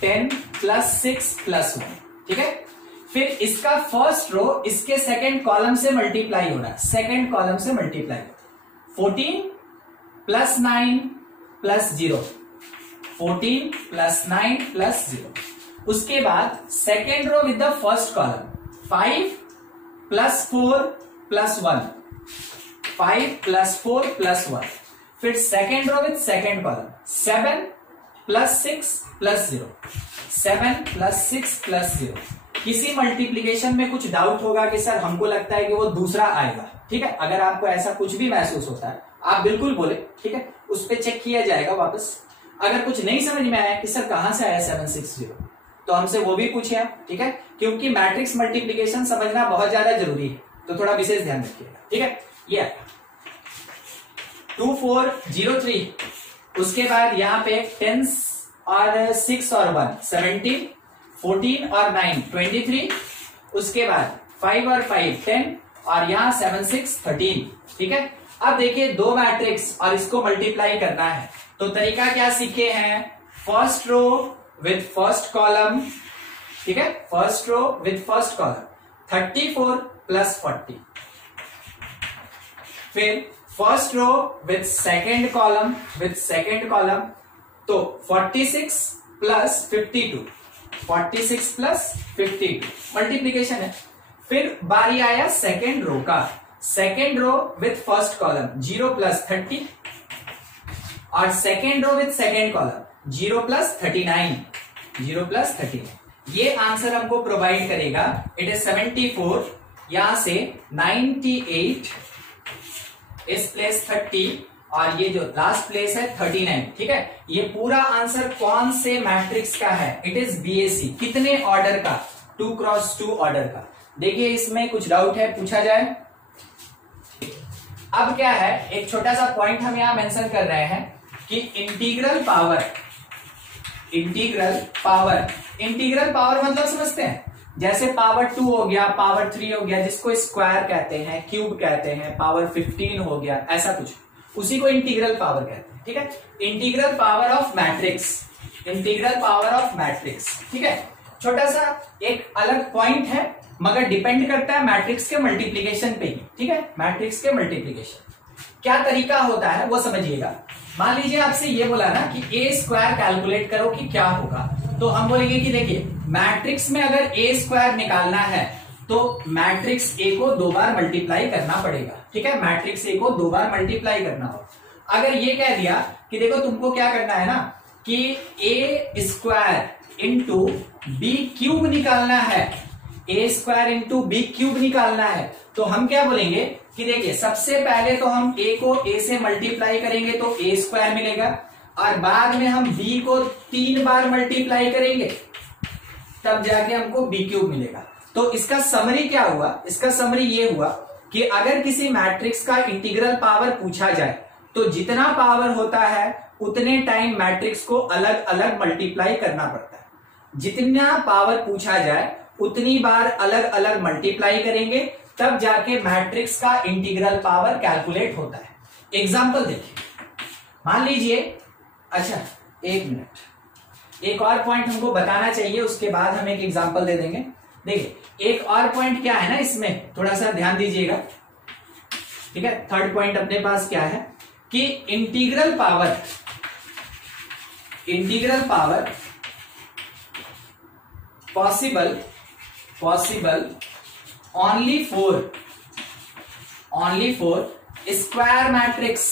10 + 6 + 1, ठीक है। फिर इसका फर्स्ट रो इसके सेकंड कॉलम से मल्टीप्लाई हो रहा है, सेकंड कॉलम से मल्टीप्लाई, 14 + 9 + 0, 14 + 9 + 0। उसके बाद second row with the first column 5 +4 + 1, 5 + 4 + 1, फिर second row with second column 7 + 6 + 0, 7 + 6 + 0। किसी मल्टीप्लीकेशन में कुछ डाउट होगा कि सर हमको लगता है कि वो दूसरा आएगा, ठीक है। अगर आपको ऐसा कुछ भी महसूस होता है आप बिल्कुल बोले, ठीक है, उस पर चेक किया जाएगा वापस। अगर कुछ नहीं समझ में आया कि सर कहां से आया 760, तो हमसे वो भी पूछे आप, ठीक है, क्योंकि मैट्रिक्स मल्टीप्लीकेशन समझना बहुत ज्यादा जरूरी है, तो थोड़ा विशेष ध्यान रखिएगा, ठीक है। ये 2403, उसके बाद यहाँ पे 10 और 6 और 1 17, 14 और 9 23, उसके बाद 5 और 5 10 और यहाँ 7 6 13, ठीक है। अब देखिए दो मैट्रिक्स और इसको मल्टीप्लाई करना है, तो तरीका क्या सीखे हैं, first row with first column, ठीक है, first row with first column 34 + 40, फिर first row with second column तो 46 + 52, 46 + 52 मल्टीप्लीकेशन है। फिर बारी आया सेकेंड रो का, second row with first column 0 + 30 और second row with second column 0 + 39, 0 + 39। ये आंसर हमको प्रोवाइड करेगा, इट इज 74, यहां से 98 इस प्लेस 30 और ये जो लास्ट प्लेस है 39, ठीक है। ये पूरा आंसर कौन से मैट्रिक्स का है, इट इज बीएससी। कितने ऑर्डर का, 2 × 2 ऑर्डर का। देखिए इसमें कुछ डाउट है, पूछा जाए। अब क्या है, एक छोटा सा पॉइंट हम यहां मेंशन कर रहे हैं कि इंटीग्रल पावर मतलब समझते हैं, जैसे पावर 2 हो गया, पावर 3 हो गया, जिसको स्क्वायर कहते हैं, क्यूब कहते हैं, पावर 15 हो गया, ऐसा कुछ, उसी को इंटीग्रल पावर कहते हैं, ठीक है। इंटीग्रल पावर ऑफ मैट्रिक्स, ठीक है। छोटा सा एक अलग पॉइंट है, मगर डिपेंड करता है मैट्रिक्स के मल्टीप्लीकेशन पे ही, ठीक है। मैट्रिक्स के मल्टीप्लीकेशन क्या तरीका होता है वो समझिएगा। मान लीजिए आपसे ये बोला ना कि a² कैलकुलेट करो कि क्या होगा, तो हम बोलेंगे कि देखिए मैट्रिक्स में अगर a² निकालना है तो मैट्रिक्स a को 2 बार मल्टीप्लाई करना पड़ेगा, ठीक है। मैट्रिक्स a को 2 बार मल्टीप्लाई करना हो। अगर ये कह दिया कि देखो तुमको क्या करना है ना कि a² × b³ निकालना है, a² × b³ निकालना है, तो हम क्या बोलेंगे कि देखिए सबसे पहले तो हम a को a से मल्टीप्लाई करेंगे तो a² मिलेगा, और बाद में हम b को 3 बार मल्टीप्लाई करेंगे तब जाके हमको b³ मिलेगा। तो इसका समरी क्या हुआ, इसका समरी ये हुआ कि अगर किसी मैट्रिक्स का इंटीग्रल पावर पूछा जाए तो जितना पावर होता है उतने टाइम मैट्रिक्स को अलग अलग मल्टीप्लाई करना पड़ता है। जितना पावर पूछा जाए उतनी बार अलग अलग मल्टीप्लाई करेंगे तब जाके मैट्रिक्स का इंटीग्रल पावर कैलकुलेट होता है। एग्जांपल देखिए, मान लीजिए, अच्छा एक मिनट, एक और पॉइंट हमको बताना चाहिए, उसके बाद हम एक एग्जांपल दे देंगे। देखिए एक और पॉइंट क्या है ना, इसमें थोड़ा सा ध्यान दीजिएगा, ठीक है। थर्ड पॉइंट अपने पास क्या है कि integral power possible only for square matrix.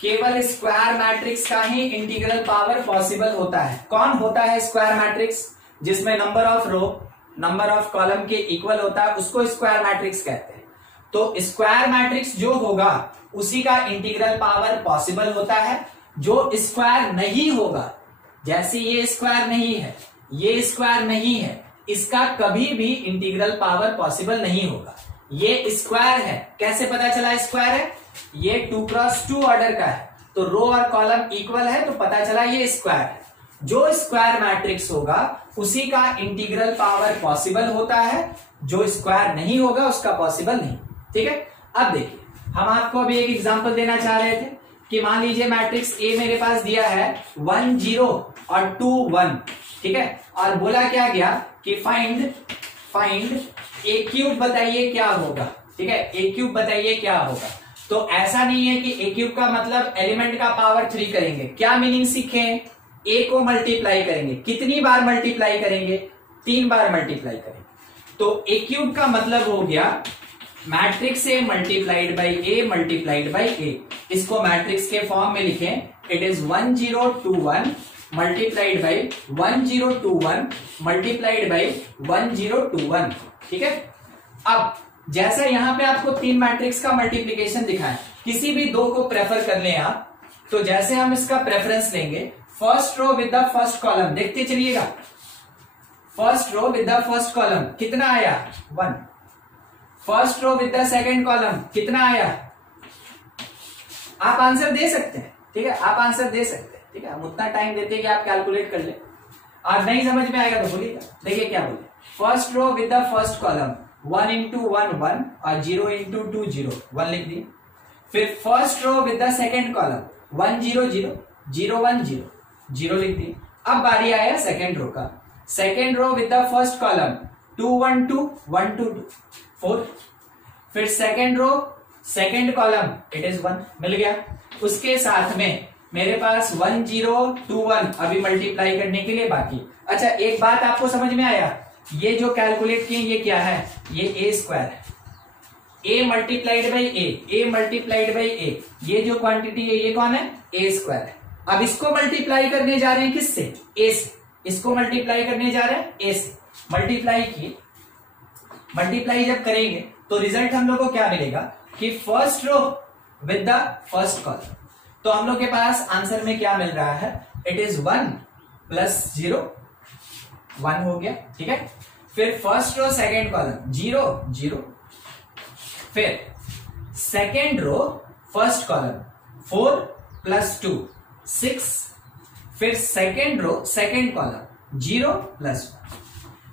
केवल स्क्वायर मैट्रिक्स का ही इंटीग्रल पावर पॉसिबल होता है। कौन होता है स्क्वायर मैट्रिक्स, जिसमें number of row number of column के इक्वल होता है, उसको स्क्वायर मैट्रिक्स कहते हैं। तो स्क्वायर मैट्रिक्स जो होगा उसी का इंटीग्रल पावर पॉसिबल होता है। जो स्क्वायर नहीं होगा, जैसे ये स्क्वायर नहीं है, ये स्क्वायर नहीं है, इसका कभी भी इंटीग्रल पावर पॉसिबल नहीं होगा। ये स्क्वायर है, कैसे पता चला स्क्वायर है, ये 2 × 2 ऑर्डर का है, तो रो और कॉलम इक्वल है तो पता चला ये स्क्वायर है। जो स्क्वायर मैट्रिक्स होगा उसी का इंटीग्रल पावर पॉसिबल होता है, जो स्क्वायर नहीं होगा उसका पॉसिबल नहीं, ठीक है। अब देखिए हम आपको अभी एक एग्जांपल देना चाह रहे थे कि मान लीजिए मैट्रिक्स ए मेरे पास दिया है 1 0 और 2 1, ठीक है, और बोला क्या गया कि फाइंड a³ बताइए क्या होगा, ठीक है, a³ बताइए क्या होगा। तो ऐसा नहीं है कि a³ का मतलब एलिमेंट का पावर 3 करेंगे। क्या मीनिंग सीखे, a को मल्टीप्लाई करेंगे, कितनी बार मल्टीप्लाई करेंगे, 3 बार मल्टीप्लाई करेंगे। तो ए क्यूब का मतलब हो गया matrix A multiplied by A multiplied by A. इसको मैट्रिक्स के फॉर्म में लिखें, it is 1021 multiplied by 1021 multiplied by 1021। ठीक है। अब जैसा यहां पे आपको तीन मैट्रिक्स का मल्टीप्लीकेशन दिखा है, किसी भी दो को प्रेफर कर लें आप, तो जैसे हम इसका प्रेफरेंस लेंगे, first row with the first column, देखते चलिएगा, first row with the first column कितना आया 1, first row with the second column कितना आया, आप आंसर दे सकते हैं। ठीक है, आप आंसर दे सकते हैं। ठीक है, हम उतना टाइम देते हैं कि आप कैलकुलेट कर ले। आज नहीं समझ में आएगा तो बोलिएगा। देखिए क्या बोले, first row with the first column 1 into 1 1 और 0 इंटू 2 0 1 लिख दिए। फिर first row with the second column 1 0 0 0 1 0 0 लिख दिए। अब बारी आया सेकेंड रो का, second row with the first column 2 1 2 1 2 2 4। फिर second row second column it is 1 मिल गया। उसके साथ में मेरे पास 1 0 2 1 अभी मल्टीप्लाई करने के लिए बाकी। अच्छा, एक बात आपको समझ में आया, ये जो कैलकुलेट किए ये क्या है, ये ए स्क्वायर है, A multiplied by A multiplied by A, ये जो क्वांटिटी है ये कौन है, ए स्क्वायर है। अब इसको मल्टीप्लाई करने जा रहे हैं किससे, ए से, इसको मल्टीप्लाई करने जा रहे हैं ए से। मल्टीप्लाई किए, मल्टीप्लाई जब करेंगे तो रिजल्ट हम लोग को क्या मिलेगा कि first row with the first column, तो हम लोग के पास आंसर में क्या मिल रहा है, इट इज 1 प्लस 0 1 हो गया। ठीक है। फिर फर्स्ट रो सेकेंड कॉलम 0 0, फिर second row first column 4 plus 2 6, फिर second row second column 0 plus 1,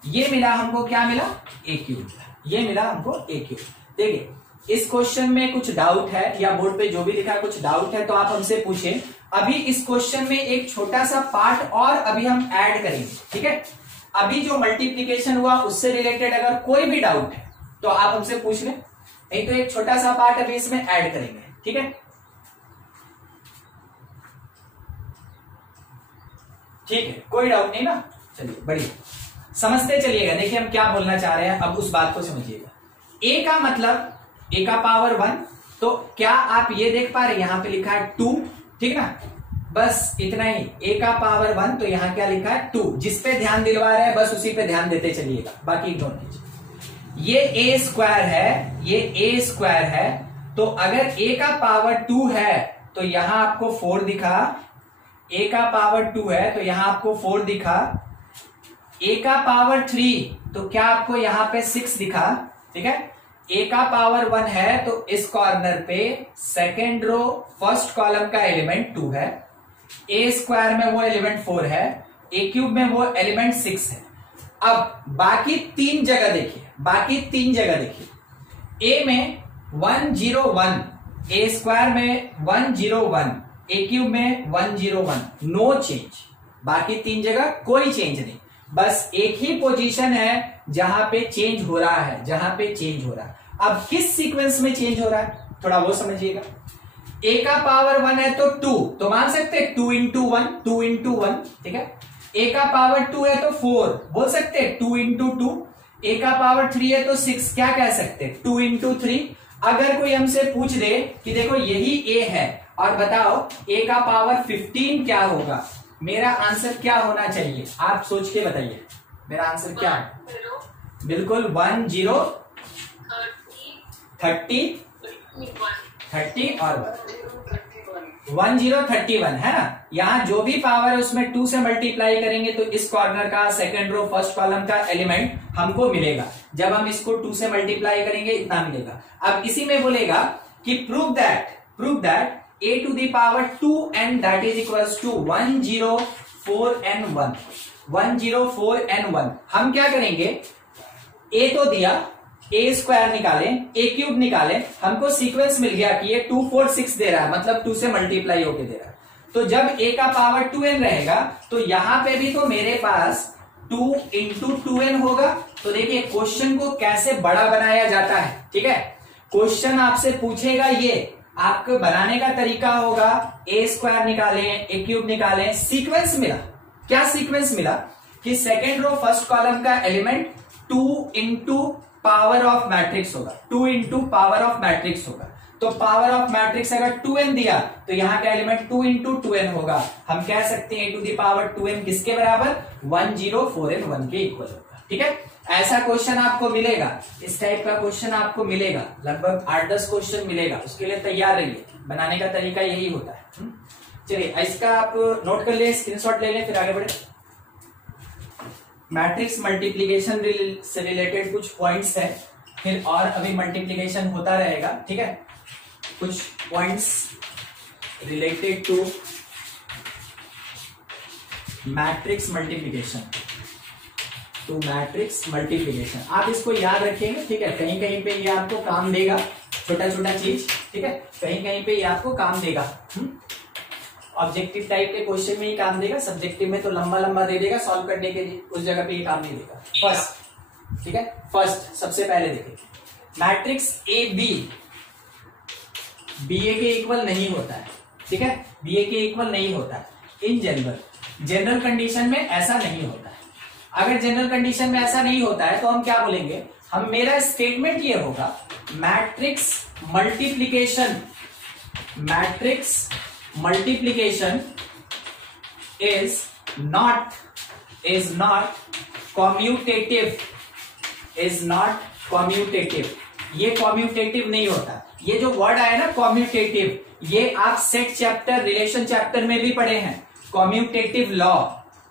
ये मिला हमको, क्या मिला, ए क्यूब, ये मिला हमको ए क्यूब। देखिए इस क्वेश्चन में कुछ डाउट है या बोर्ड पे जो भी लिखा है कुछ डाउट है तो आप हमसे पूछें। अभी इस क्वेश्चन में एक छोटा सा पार्ट और अभी हम ऐड करेंगे। ठीक है, अभी जो मल्टीप्लीकेशन हुआ उससे रिलेटेड अगर कोई भी डाउट है तो आप हमसे पूछ लें, नहीं तो एक छोटा सा पार्ट अभी इसमें ऐड करेंगे। ठीक है, ठीक है, कोई डाउट नहीं ना। चलिए बढ़िया, समझते चलिएगा। देखिए हम क्या बोलना चाह रहे हैं, अब उस बात को समझिएगा। ए का मतलब ए का पावर 1, तो क्या आप ये देख पा रहे, यहां पे लिखा है 2, ठीक ना, बस इतना ही, ए का पावर 1, तो यहां क्या लिखा है 2, जिस पे ध्यान दिलवा रहे हैं बस उसी पे ध्यान देते चलिएगा, बाकी इग्नोर कीजिए। ये ए स्क्वायर है, ये ए स्क्वायर है, तो अगर ए का पावर 2 है तो यहां आपको 4 दिखा, ए का पावर 2 है तो यहां आपको 4 दिखा, ए का पावर 3 तो क्या आपको यहां पे 6 दिखा। ठीक है, ए का पावर 1 है तो इस कॉर्नर पे सेकेंड रो फर्स्ट कॉलम का एलिमेंट 2 है, ए स्क्वायर में वो एलिमेंट 4 है, ए क्यूब में वो एलिमेंट 6 है। अब बाकी तीन जगह देखिए, बाकी तीन जगह देखिए, ए में 1 0 1, ए स्क्वायर में 1 0 1, ए क्यूब में 1 0 1, नो चेंज। बाकी तीन जगह कोई चेंज नहीं, बस एक ही पोजीशन है जहां पे चेंज हो रहा है, जहां पे चेंज हो रहा है। अब किस सीक्वेंस में चेंज हो रहा है थोड़ा वो समझिएगा। ए का पावर 1 है तो 2, तो मान सकते हैं 2 इंटू 1, 2 इंटू 1। ठीक है, ए का पावर 2 है तो 4 बोल सकते हैं, 2 इंटू 2। ए का पावर 3 है तो 6, क्या कह सकते हैं, 2 इंटू 3। अगर कोई हमसे पूछ दे कि देखो यही ए है और बताओ ए का पावर 15 क्या होगा, मेरा आंसर क्या होना चाहिए, आप सोच के बताइए मेरा आंसर क्या है। बिल्कुल 1 0 30 और 1 0 31 है ना। यहां जो भी पावर है उसमें 2 से मल्टीप्लाई करेंगे तो इस कॉर्नर का सेकंड रो फर्स्ट कॉलम का एलिमेंट हमको मिलेगा। जब हम इसको 2 से मल्टीप्लाई करेंगे इतना मिलेगा। अब इसी में बोलेगा कि prove that a to the power 2n that is equals to 104n1 104n1। हम क्या करेंगे, a तो दिया, a स्क्वायर निकालें, a क्यूब निकालें, हमको सीक्वेंस मिल गया कि ये 2 4 6 दे रहा है, मतलब 2 से मल्टीप्लाई होके दे रहा है। तो जब a का पावर 2n रहेगा तो यहां पे भी तो मेरे पास 2 इंटू 2n होगा। तो देखिए क्वेश्चन को कैसे बड़ा बनाया जाता है। ठीक है, क्वेश्चन आपसे पूछेगा, ये आपको बनाने का तरीका होगा, ए स्क्वायर निकालें, ए क्यूब निकालें, सीक्वेंस मिला। क्या सीक्वेंस मिला कि सेकेंड रो फर्स्ट कॉलम का element 2 into power of matrix होगा, 2 इंटू पावर ऑफ मैट्रिक्स होगा। तो पावर ऑफ मैट्रिक्स अगर 2n दिया तो यहां का एलिमेंट 2 इंटू 2n होगा। हम कह सकते हैं टू द पावर 2n किसके बराबर, 104n1 के इक्वल होगा। ठीक है, ऐसा क्वेश्चन आपको मिलेगा, इस टाइप का क्वेश्चन आपको मिलेगा, लगभग 8-10 क्वेश्चन मिलेगा। उसके लिए तैयार रहिए, बनाने का तरीका यही होता है। चलिए इसका आप नोट कर ले, स्क्रीनशॉट ले लें, फिर आगे बढ़े। मैट्रिक्स मल्टीप्लीकेशन से रिलेटेड कुछ पॉइंट्स है, फिर और अभी मल्टीप्लीकेशन होता रहेगा। ठीक है, कुछ points related to matrix multiplication, आप इसको याद रखेंगे। ठीक है, कहीं कहीं पे ये आपको काम देगा, छोटा छोटा चीज। ठीक है, कहीं कहीं पे ये आपको काम देगा। ऑब्जेक्टिव टाइप के क्वेश्चन में ही काम देगा, सब्जेक्टिव में तो लंबा लंबा दे देगा सॉल्व करने के लिए, उस जगह पे ये काम नहीं देगा। फर्स्ट, ठीक है, फर्स्ट सबसे पहले देखिए, मैट्रिक्स ए बी बी ए के इक्वल नहीं होता है। ठीक है, बी ए के इक्वल नहीं होता है इन जनरल कंडीशन में ऐसा नहीं होता है। अगर जनरल कंडीशन में ऐसा नहीं होता है तो हम क्या बोलेंगे, हम मेरा स्टेटमेंट ये होगा, matrix multiplication is not commutative. ये कॉम्यूटेटिव नहीं होता। ये जो वर्ड आया ना कॉम्यूटेटिव, ये आप सेट चैप्टर, रिलेशन चैप्टर में भी पढ़े हैं, कॉम्यूटेटिव लॉ।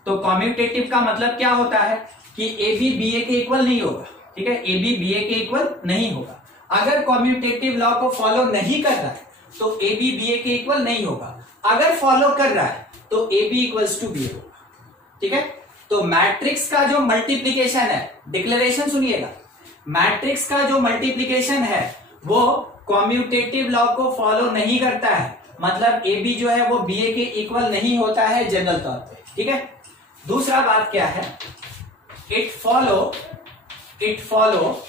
तो कॉम्यूटेटिव का मतलब क्या होता है कि ए बी बी ए के इक्वल नहीं होगा। ठीक है, ए बी बी ए के इक्वल नहीं होगा। अगर कॉम्यूटेटिव लॉ को फॉलो नहीं कर रहा है तो ए बी बी ए के इक्वल नहीं होगा। अगर फॉलो कर रहा है तो A B equals to B होगा। ठीक है, तो मैट्रिक्स का जो मल्टीप्लीकेशन है, डिक्लेरेशन सुनिएगा, मैट्रिक्स का जो मल्टीप्लीकेशन है वो कॉम्यूटेटिव लॉ को फॉलो नहीं करता है। मतलब ए बी जो है वो बी ए के इक्वल नहीं होता है जनरल तौर पे। ठीक है, दूसरा बात क्या है, इट फॉलो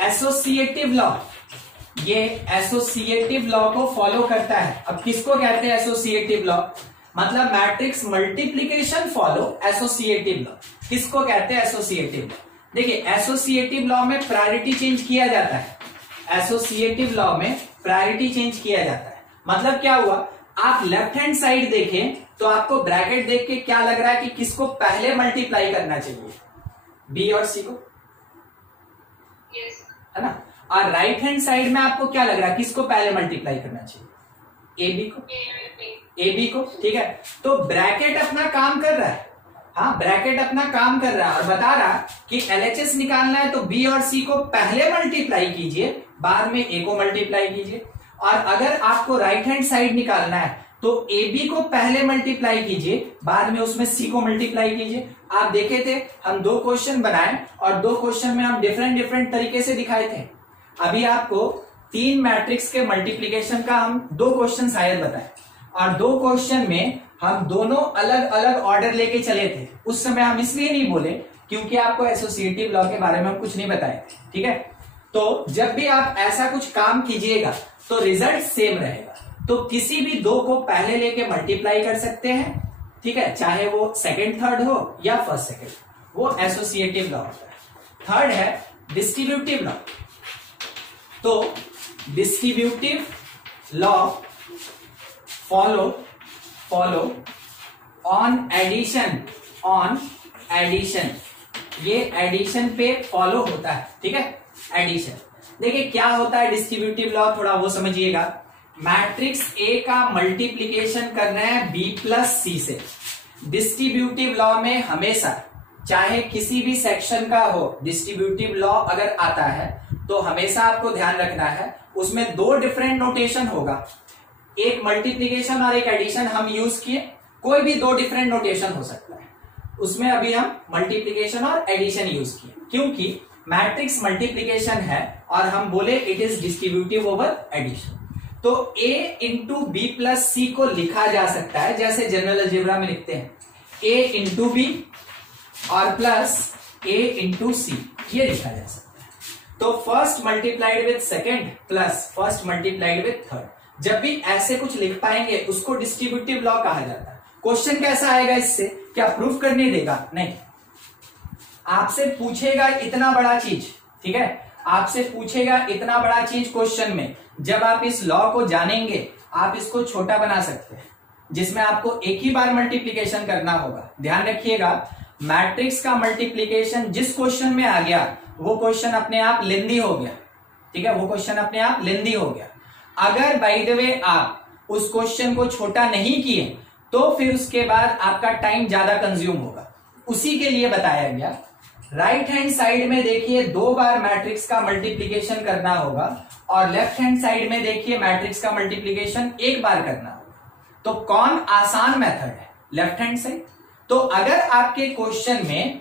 एसोसिएटिव लॉ। ये एसोसिएटिव लॉ को फॉलो करता है। अब किसको कहते हैं एसोसिएटिव लॉ, मतलब matrix multiplication follow associative law. किसको कहते हैं एसोसिएटिव लॉ, देखिए एसोसिएटिव लॉ में प्रायोरिटी चेंज किया जाता है। एसोसिएटिव लॉ में प्रायोरिटी चेंज किया जाता है। मतलब क्या हुआ, आप लेफ्ट हैंड साइड देखें तो आपको ब्रैकेट देख के क्या लग रहा है कि किसको पहले मल्टीप्लाई करना चाहिए, बी और सी को, yes. है ना। और राइट हैंड साइड में आपको क्या लग रहा है, किसको पहले मल्टीप्लाई करना चाहिए, ए बी को। ठीक है, तो ब्रैकेट अपना काम कर रहा है। हाँ, ब्रैकेट अपना काम कर रहा है और बता रहा कि एलएचएस निकालना है तो बी और सी को पहले मल्टीप्लाई कीजिए, बाद में ए को मल्टीप्लाई कीजिए। और अगर आपको राइट हैंड साइड निकालना है तो ए बी को पहले मल्टीप्लाई कीजिए, बाद में उसमें सी को मल्टीप्लाई कीजिए। आप देखे थे हम 2 क्वेश्चन बनाए और 2 क्वेश्चन में हम डिफरेंट तरीके से दिखाए थे। अभी आपको 3 मैट्रिक्स के मल्टीप्लीकेशन का हम 2 क्वेश्चन शायद बताए और 2 क्वेश्चन में हम दोनों अलग अलग ऑर्डर लेके चले थे। उस समय हम इसलिए नहीं बोले क्योंकि आपको एसोसिएटिव लॉ के बारे में हम कुछ नहीं बताए थे। ठीक है, तो जब भी आप ऐसा कुछ काम कीजिएगा तो रिजल्ट सेम रहेगा। तो किसी भी 2 को पहले लेके मल्टीप्लाई कर सकते हैं। ठीक है, चाहे वो सेकंड थर्ड हो या फर्स्ट सेकंड, वो एसोसिएटिव लॉ होता है। थर्ड है डिस्ट्रीब्यूटिव लॉ। तो distributive law follow on addition, ये एडिशन पे फॉलो होता है। ठीक है, एडिशन। देखिए क्या होता है डिस्ट्रीब्यूटिव लॉ, थोड़ा वो समझिएगा। मैट्रिक्स ए का मल्टीप्लीकेशन करना है बी प्लस सी से। डिस्ट्रीब्यूटिव लॉ में हमेशा, चाहे किसी भी सेक्शन का हो, डिस्ट्रीब्यूटिव लॉ अगर आता है तो हमेशा आपको ध्यान रखना है उसमें 2 डिफरेंट नोटेशन होगा। एक मल्टीप्लीकेशन और एक एडिशन हम यूज किए, कोई भी 2 डिफरेंट नोटेशन हो सकता है। उसमें अभी हम मल्टीप्लीकेशन और एडिशन यूज किए क्योंकि मैट्रिक्स मल्टीप्लीकेशन है और हम बोले it is distributive over addition. तो a into B plus C को लिखा जा सकता है जैसे जनरल अलजेब्रा में लिखते हैं, a इंटू बी और प्लस a इंटू सी, ये लिखा जा सकता है। तो first multiplied with second plus first multiplied with third, जब भी ऐसे कुछ लिख पाएंगे उसको डिस्ट्रीब्यूटिव लॉ कहा जाता है। क्वेश्चन कैसा आएगा इससे, क्या प्रूफ करने देगा, नहीं, आपसे पूछेगा इतना बड़ा चीज, ठीक है, आपसे पूछेगा इतना बड़ा चीज क्वेश्चन में, जब आप इस लॉ को जानेंगे आप इसको छोटा बना सकते हैं, जिसमें आपको एक ही बार मल्टीप्लीकेशन करना होगा। ध्यान रखिएगा, मैट्रिक्स का मल्टीप्लीकेशन जिस क्वेश्चन में आ गया वो क्वेश्चन अपने आप लेंदी हो गया, ठीक है, वो क्वेश्चन अपने आप लेंदी हो गया। अगर बाय द वे आप उस क्वेश्चन को छोटा नहीं किए तो फिर उसके बाद आपका टाइम ज्यादा कंज्यूम होगा। उसी के लिए बताया गया। राइट हैंड साइड में देखिए 2 बार मैट्रिक्स का मल्टीप्लीकेशन करना होगा और लेफ्ट हैंड साइड में देखिए मैट्रिक्स का मल्टीप्लीकेशन 1 बार करना होगा। तो कौन आसान मेथड है? Left hand side. तो अगर आपके क्वेश्चन में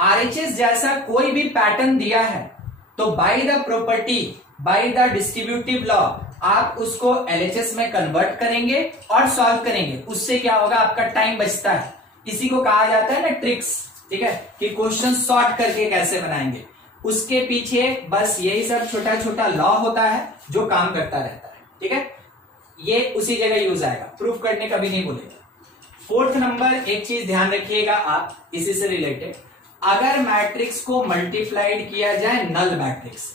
आरएचएस जैसा कोई भी पैटर्न दिया है तो by the property, by the distributive law आप उसको एलएचएस में कन्वर्ट करेंगे और सॉल्व करेंगे। उससे क्या होगा, आपका टाइम बचता है। इसी को कहा जाता है ना ट्रिक्स, ठीक है, कि क्वेश्चन सॉर्ट करके कैसे बनाएंगे। उसके पीछे बस यही सब छोटा छोटा लॉ होता है जो काम करता रहता है, ठीक है। ये उसी जगह यूज आएगा, प्रूफ करने का भी नहीं बोलेगा। 4th नंबर, एक चीज ध्यान रखिएगा आप इसी से रिलेटेड, अगर मैट्रिक्स को मल्टीप्लाइड किया जाए नल मैट्रिक्स से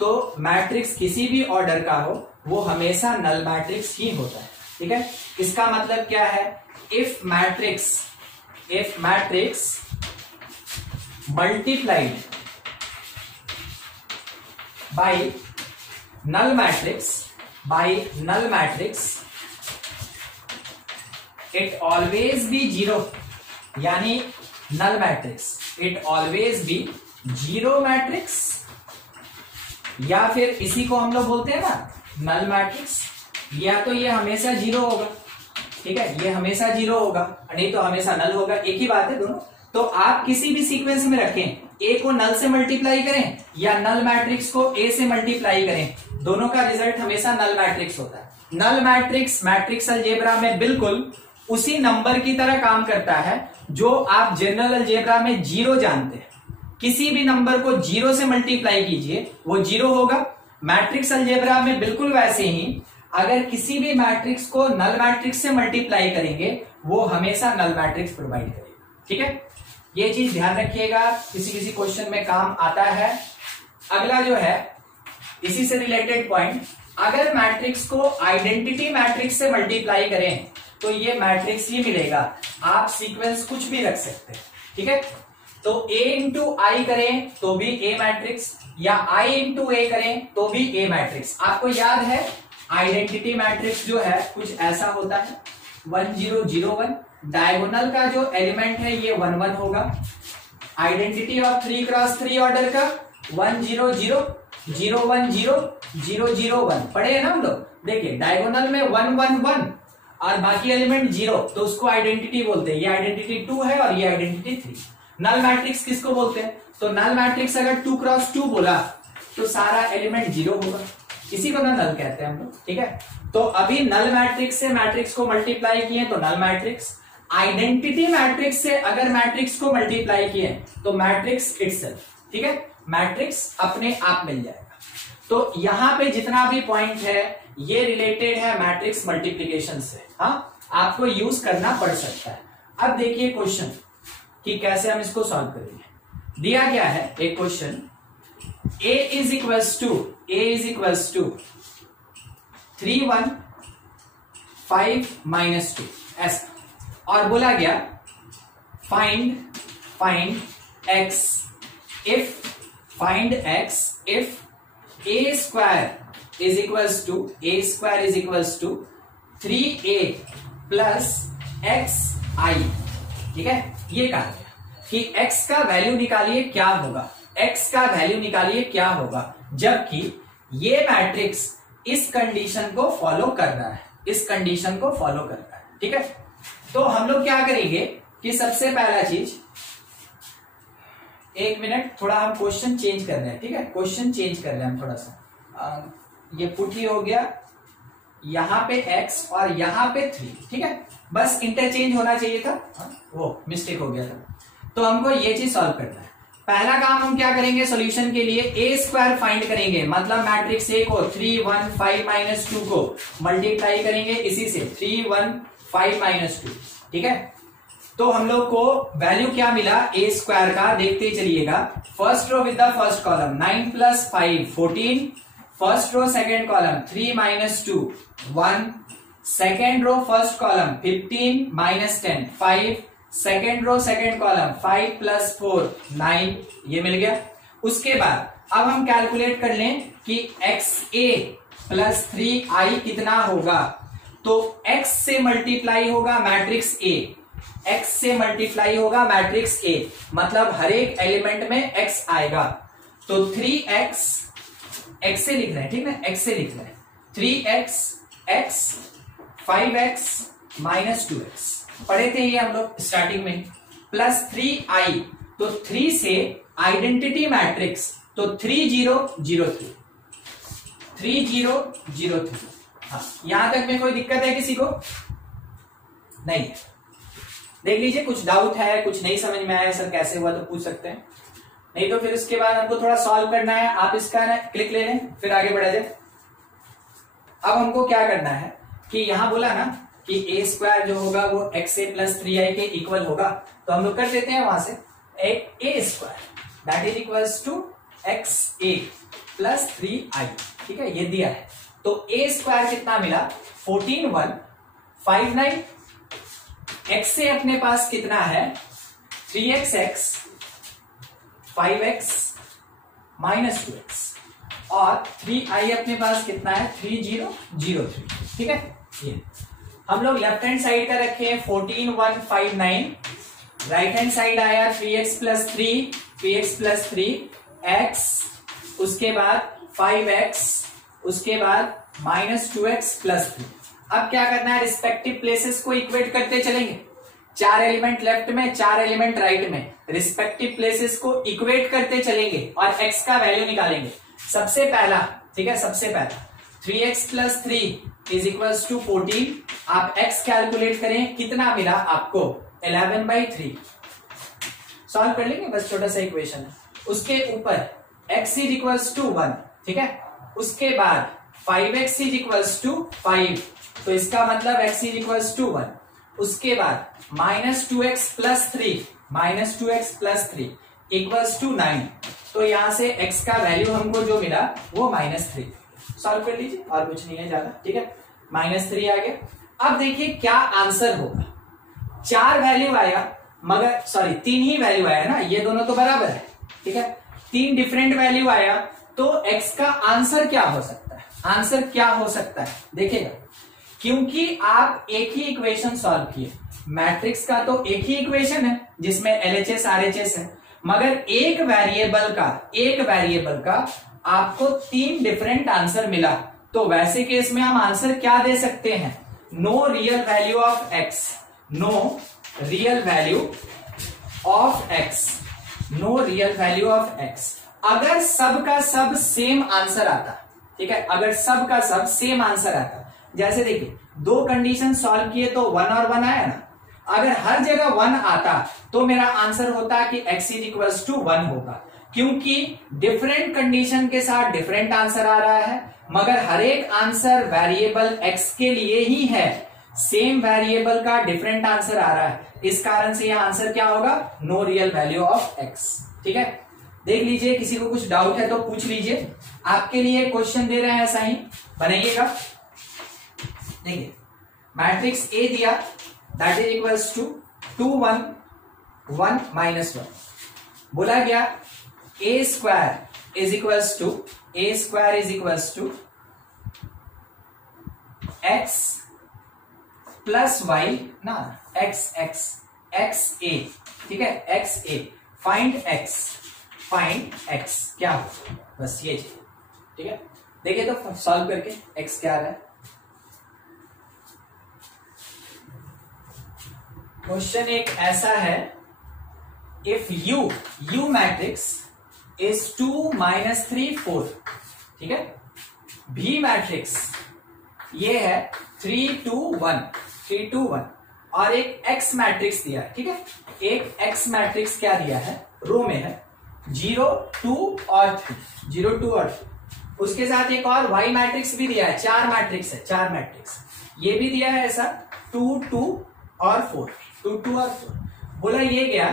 तो मैट्रिक्स किसी भी ऑर्डर का हो वो हमेशा नल मैट्रिक्स ही होता है, ठीक है। इसका मतलब क्या है, if matrix multiplied by null matrix it always be zero, यानी null matrix it always be zero matrix, या फिर इसी को हम लोग बोलते हैं ना नल मैट्रिक्स। या तो ये हमेशा जीरो होगा, ठीक है, ये हमेशा जीरो होगा, नहीं तो हमेशा नल होगा, एक ही बात है दोनों। तो आप किसी भी सीक्वेंस में रखें, ए को नल से मल्टीप्लाई करें या नल मैट्रिक्स को ए से मल्टीप्लाई करें, दोनों का रिजल्ट हमेशा नल मैट्रिक्स होता है। नल मैट्रिक्स मैट्रिक्स अलजेब्रा में बिल्कुल उसी नंबर की तरह काम करता है जो आप जनरल अलजेब्रा में जीरो जानते हैं। किसी भी नंबर को जीरो से मल्टीप्लाई कीजिए वो जीरो होगा। मैट्रिक्स अलजेब्रा में बिल्कुल वैसे ही अगर किसी भी मैट्रिक्स को नल मैट्रिक्स से मल्टीप्लाई करेंगे वो हमेशा नल मैट्रिक्स प्रोवाइड करेगा, ठीक है। ये चीज ध्यान रखिएगा, किसी किसी क्वेश्चन में काम आता है। अगला जो है इसी से रिलेटेड पॉइंट, अगर मैट्रिक्स को आइडेंटिटी मैट्रिक्स से मल्टीप्लाई करें तो ये मैट्रिक्स ही मिलेगा। आप सीक्वेंस कुछ भी रख सकते हैं, ठीक है। तो a इंटू आई करें तो भी ए मैट्रिक्स, या i इंटू ए करें तो भी ए मैट्रिक्स। आपको याद है आइडेंटिटी मैट्रिक्स जो है कुछ ऐसा होता है 1 0 0 1, डायगोनल का जो एलिमेंट है ये 1 1 होगा। आइडेंटिटी ऑफ 3 क्रॉस 3 ऑर्डर का 1 0 0 0 1 0 0 0 1 पढ़े हैं ना हम लोग। देखिए डायगोनल में 1 1 1 और बाकी एलिमेंट 0, तो उसको आइडेंटिटी बोलते हैं। ये आइडेंटिटी 2 है और ये आइडेंटिटी 3। नल मैट्रिक्स किसको बोलते हैं? तो नल मैट्रिक्स अगर 2 क्रॉस 2 बोला तो सारा एलिमेंट 0 होगा, इसी को ना नल कहते हैं हम लोग, ठीक है। तो अभी नल मैट्रिक्स से मैट्रिक्स को मल्टीप्लाई किए तो नल मैट्रिक्स, आइडेंटिटी मैट्रिक्स से अगर मैट्रिक्स को मल्टीप्लाई किए तो मैट्रिक्स इटसेल्फ, ठीक है, मैट्रिक्स अपने आप मिल जाएगा। तो यहां पे जितना भी पॉइंट है ये रिलेटेड है मैट्रिक्स मल्टीप्लीकेशन से, हाँ, आपको यूज करना पड़ सकता है। अब देखिए क्वेश्चन कि कैसे हम इसको सॉल्व करेंगे। दिया गया है एक question, a is equals to 3 1 5 -2 ऐसा, और बोला गया find x if a square is equals to 3a plus xi, ठीक है। ये कहा गया कि x का वैल्यू निकालिए क्या होगा, जबकि ये मैट्रिक्स इस कंडीशन को फॉलो कर रहा है, ठीक है। तो हम लोग क्या करेंगे कि सबसे पहला चीज, एक मिनट, थोड़ा हम क्वेश्चन चेंज कर रहे हैं, ठीक है, क्वेश्चन चेंज कर रहे हैं हम थोड़ा सा। ये पुट ही हो गया, यहां पे x और यहां पे 3, ठीक है, बस इंटरचेंज होना चाहिए था, वो मिस्टेक हो गया था। तो हमको ये चीज सॉल्व करना है। पहला काम हम क्या करेंगे, सॉल्यूशन के लिए a स्क्वायर फाइंड करेंगे, मतलब मैट्रिक्स A को 3 1 5 -2 को मल्टीप्लाई करेंगे इसी से 3 1 5 -2, ठीक है। तो हम लोग को वैल्यू क्या मिला ए स्क्वायर का, देखते चलिएगा। First row with the first column 9 + 5 14, first row second column 3 - 2 1, second row first column 15 - 10 5, second row second column 5 + 4 9, ये मिल गया। उसके बाद अब हम कैलकुलेट कर लें कि XA + 3I कितना होगा। तो X से मल्टीप्लाई होगा मैट्रिक्स A, X से मल्टीप्लाई होगा मैट्रिक्स A, मतलब हर एक एलिमेंट में X आएगा। तो 3X, X से लिख रहे हैं, ठीक है, X से लिख रहे हैं 3X X 5X - 2X, पढ़े थे ये हम लोग स्टार्टिंग में, प्लस 3I, तो 3 से आइडेंटिटी मैट्रिक्स, तो 3 0 0 3 3 0 0 3। हाँ, यहां तक में कोई दिक्कत है किसी को? नहीं है। देख लीजिए, कुछ डाउट है, कुछ नहीं समझ में आया सर कैसे हुआ तो पूछ सकते हैं, नहीं तो फिर उसके बाद हमको थोड़ा सॉल्व करना है। आप इसका ना क्लिक ले लें, फिर आगे बढ़ा जाए। अब हमको क्या करना है कि यहां बोला ना कि ए स्क्वायर जो होगा वो XA + 3I के इक्वल होगा, तो हम लोग कर देते हैं वहां से A square that is equals to XA + 3I, ठीक है, ये दिया है। तो ए स्क्वायर कितना मिला 14 1 5 9, X से अपने पास कितना है 3XX 5X - 2X, और 3I अपने पास कितना है 3 0 0 3, ठीक है। ये हम लोग लेफ्ट हैंड साइड का रखे 14 1 5 9, राइट हैंड साइड आया 3X + 3 3X + 3 X, उसके बाद 5X, उसके बाद -2X + 3। अब क्या करना है, रिस्पेक्टिव प्लेसेस को इक्वेट करते चलेंगे। 4 एलिमेंट लेफ्ट में, 4 एलिमेंट राइट में, रिस्पेक्टिव प्लेसेस को इक्वेट करते चलेंगे और x का वैल्यू निकालेंगे। सबसे पहला, ठीक है, सबसे पहला 3X + 3 इज इक्वल्स टू 14। आप x कैलकुलेट करें, कितना मिला आपको 11/3, सॉल्व कर लेंगे, बस छोटा सा इक्वेशन है। उसके ऊपर x इज इक्वल्स टू 1, ठीक है। उसके बाद 5X इज इक्वल्स टू 5, तो इसका मतलब x इज इक्वल्स टू 1। उसके बाद -2X + 3 -2X + 3 इक्वल्स टू 9, तो यहां से x का वैल्यू हमको जो मिला वो -3। सॉल्व कर लीजिए, और कुछ नहीं है ज्यादा, ठीक है, -3 आ गया। अब देखिए क्या आंसर होगा। 4 वैल्यू आया, मगर सॉरी 3 ही वैल्यू आया ना, ये दोनों तो बराबर है, ठीक है, 3 डिफरेंट वैल्यू आया, तो x का आंसर क्या हो सकता है, आंसर क्या हो सकता है देखिएगा। क्योंकि आप एक ही इक्वेशन सॉल्व किए, मैट्रिक्स का तो एक ही इक्वेशन है जिसमें LHS RHS है, मगर एक वेरिएबल का आपको 3 डिफरेंट आंसर मिला, तो वैसे केस में हम आंसर क्या दे सकते हैं, no real value of x, no real value of x, no real value of x। अगर सब का सब सेम आंसर आता, ठीक है, अगर सब का सब सेम आंसर आता, जैसे देखिए 2 कंडीशन सॉल्व किए तो 1 और 1 आया ना, अगर हर जगह 1 आता तो मेरा आंसर होता कि x इज इक्वल्स टू 1 होगा, क्योंकि डिफरेंट कंडीशन के साथ डिफरेंट आंसर आ रहा है, मगर हर एक आंसर वेरिएबल x के लिए ही है, सेम वेरिएबल का डिफरेंट आंसर आ रहा है, इस कारण से यह आंसर क्या होगा, no real value of x, ठीक है। देख लीजिए, किसी को कुछ डाउट है तो पूछ लीजिए, आपके लिए क्वेश्चन दे रहे हैं, ऐसा ही बनाइएगा। देखिए मैट्रिक्स A दिया दैट इज इक्वल्स टू 2 1 1 -1, बोला गया A square is equals to x + y ना, x A, ठीक है, x A, फाइंड x क्या हो, बस ये चाहिए, ठीक है। देखिए तो सॉल्व करके x क्या आ रहा है। क्वेश्चन एक ऐसा है, इफ U मैट्रिक्स इज 2 -3 4, ठीक है, B मैट्रिक्स ये है 3 2 1 और एक X मैट्रिक्स दिया है, ठीक है, एक X मैट्रिक्स क्या दिया है, रो में है 0 2 और 3, 0 2 और 3। उसके साथ एक और Y मैट्रिक्स भी दिया है, 4 मैट्रिक्स है, 4 मैट्रिक्स ये भी दिया है ऐसा 2 2 और 4, 2 और 4। बोला ये गया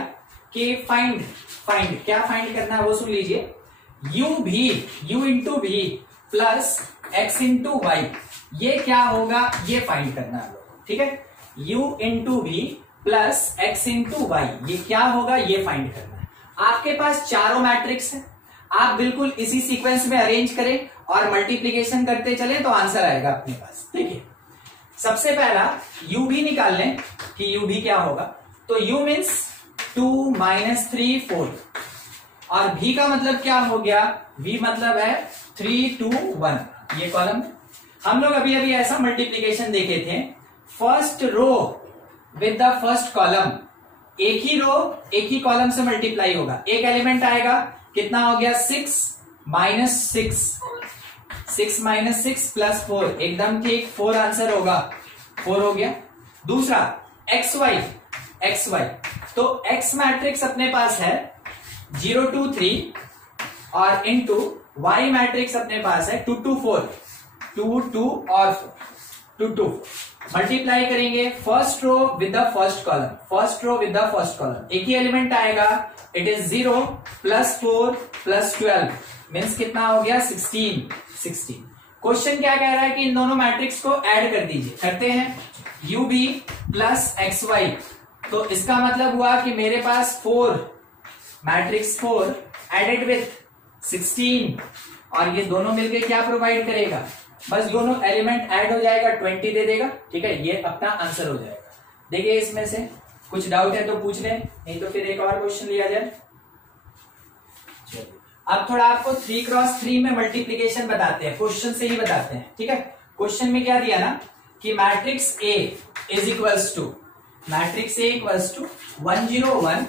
कि फाइंड क्या फाइंड करना है वो सुन लीजिए। u इंटू भी प्लस x इंटू वाई, ये क्या होगा ये फाइंड करना है लोगों, ठीक है। u इंटू भी प्लस x इंटू वाई, ये क्या होगा ये फाइंड करना है। आपके पास चारों मैट्रिक्स है, आप बिल्कुल इसी सीक्वेंस में अरेंज करें और मल्टीप्लीकेशन करते चले तो आंसर आएगा अपने पास। देखिए सबसे पहला u भी निकाल लें कि u भी क्या होगा, तो u मीन्स 2 - 3 4, और v का मतलब क्या हो गया, v मतलब है 3 2 1, ये कॉलम। हम लोग अभी अभी ऐसा मल्टीप्लीकेशन देखे थे, first row with the first column, एक ही रो एक ही कॉलम से मल्टीप्लाई होगा, एक एलिमेंट आएगा, कितना हो गया 6 - 6 प्लस 4, एकदम ठीक 4 आंसर होगा, 4 हो गया। दूसरा xy, तो x मैट्रिक्स अपने पास है 0 2 3 और इनटू y मैट्रिक्स अपने पास है 2 2 4, 2 2 और 4, 2 2 मल्टीप्लाई करेंगे first row with the first column, एक ही एलिमेंट आएगा, it is 0 plus 4 plus 12 means कितना हो गया 16। क्वेश्चन क्या कह रहा है कि इन दोनों मैट्रिक्स को ऐड कर दीजिए, करते हैं ub प्लस xy, तो इसका मतलब हुआ कि मेरे पास 4 मैट्रिक्स 4 एडेड विथ 16, और ये दोनों मिलके क्या प्रोवाइड करेगा, बस दोनों एलिमेंट ऐड हो जाएगा 20 दे देगा, ठीक है, ये अपना आंसर हो जाएगा। देखिए इसमें से कुछ डाउट है तो पूछ लें, नहीं तो फिर एक और क्वेश्चन लिया जाए। अब थोड़ा आपको 3x3 में मल्टीप्लीकेशन बताते हैं, क्वेश्चन से ही बताते हैं, ठीक है। क्वेश्चन में क्या दिया ना कि matrix A is equals to 1 0 1,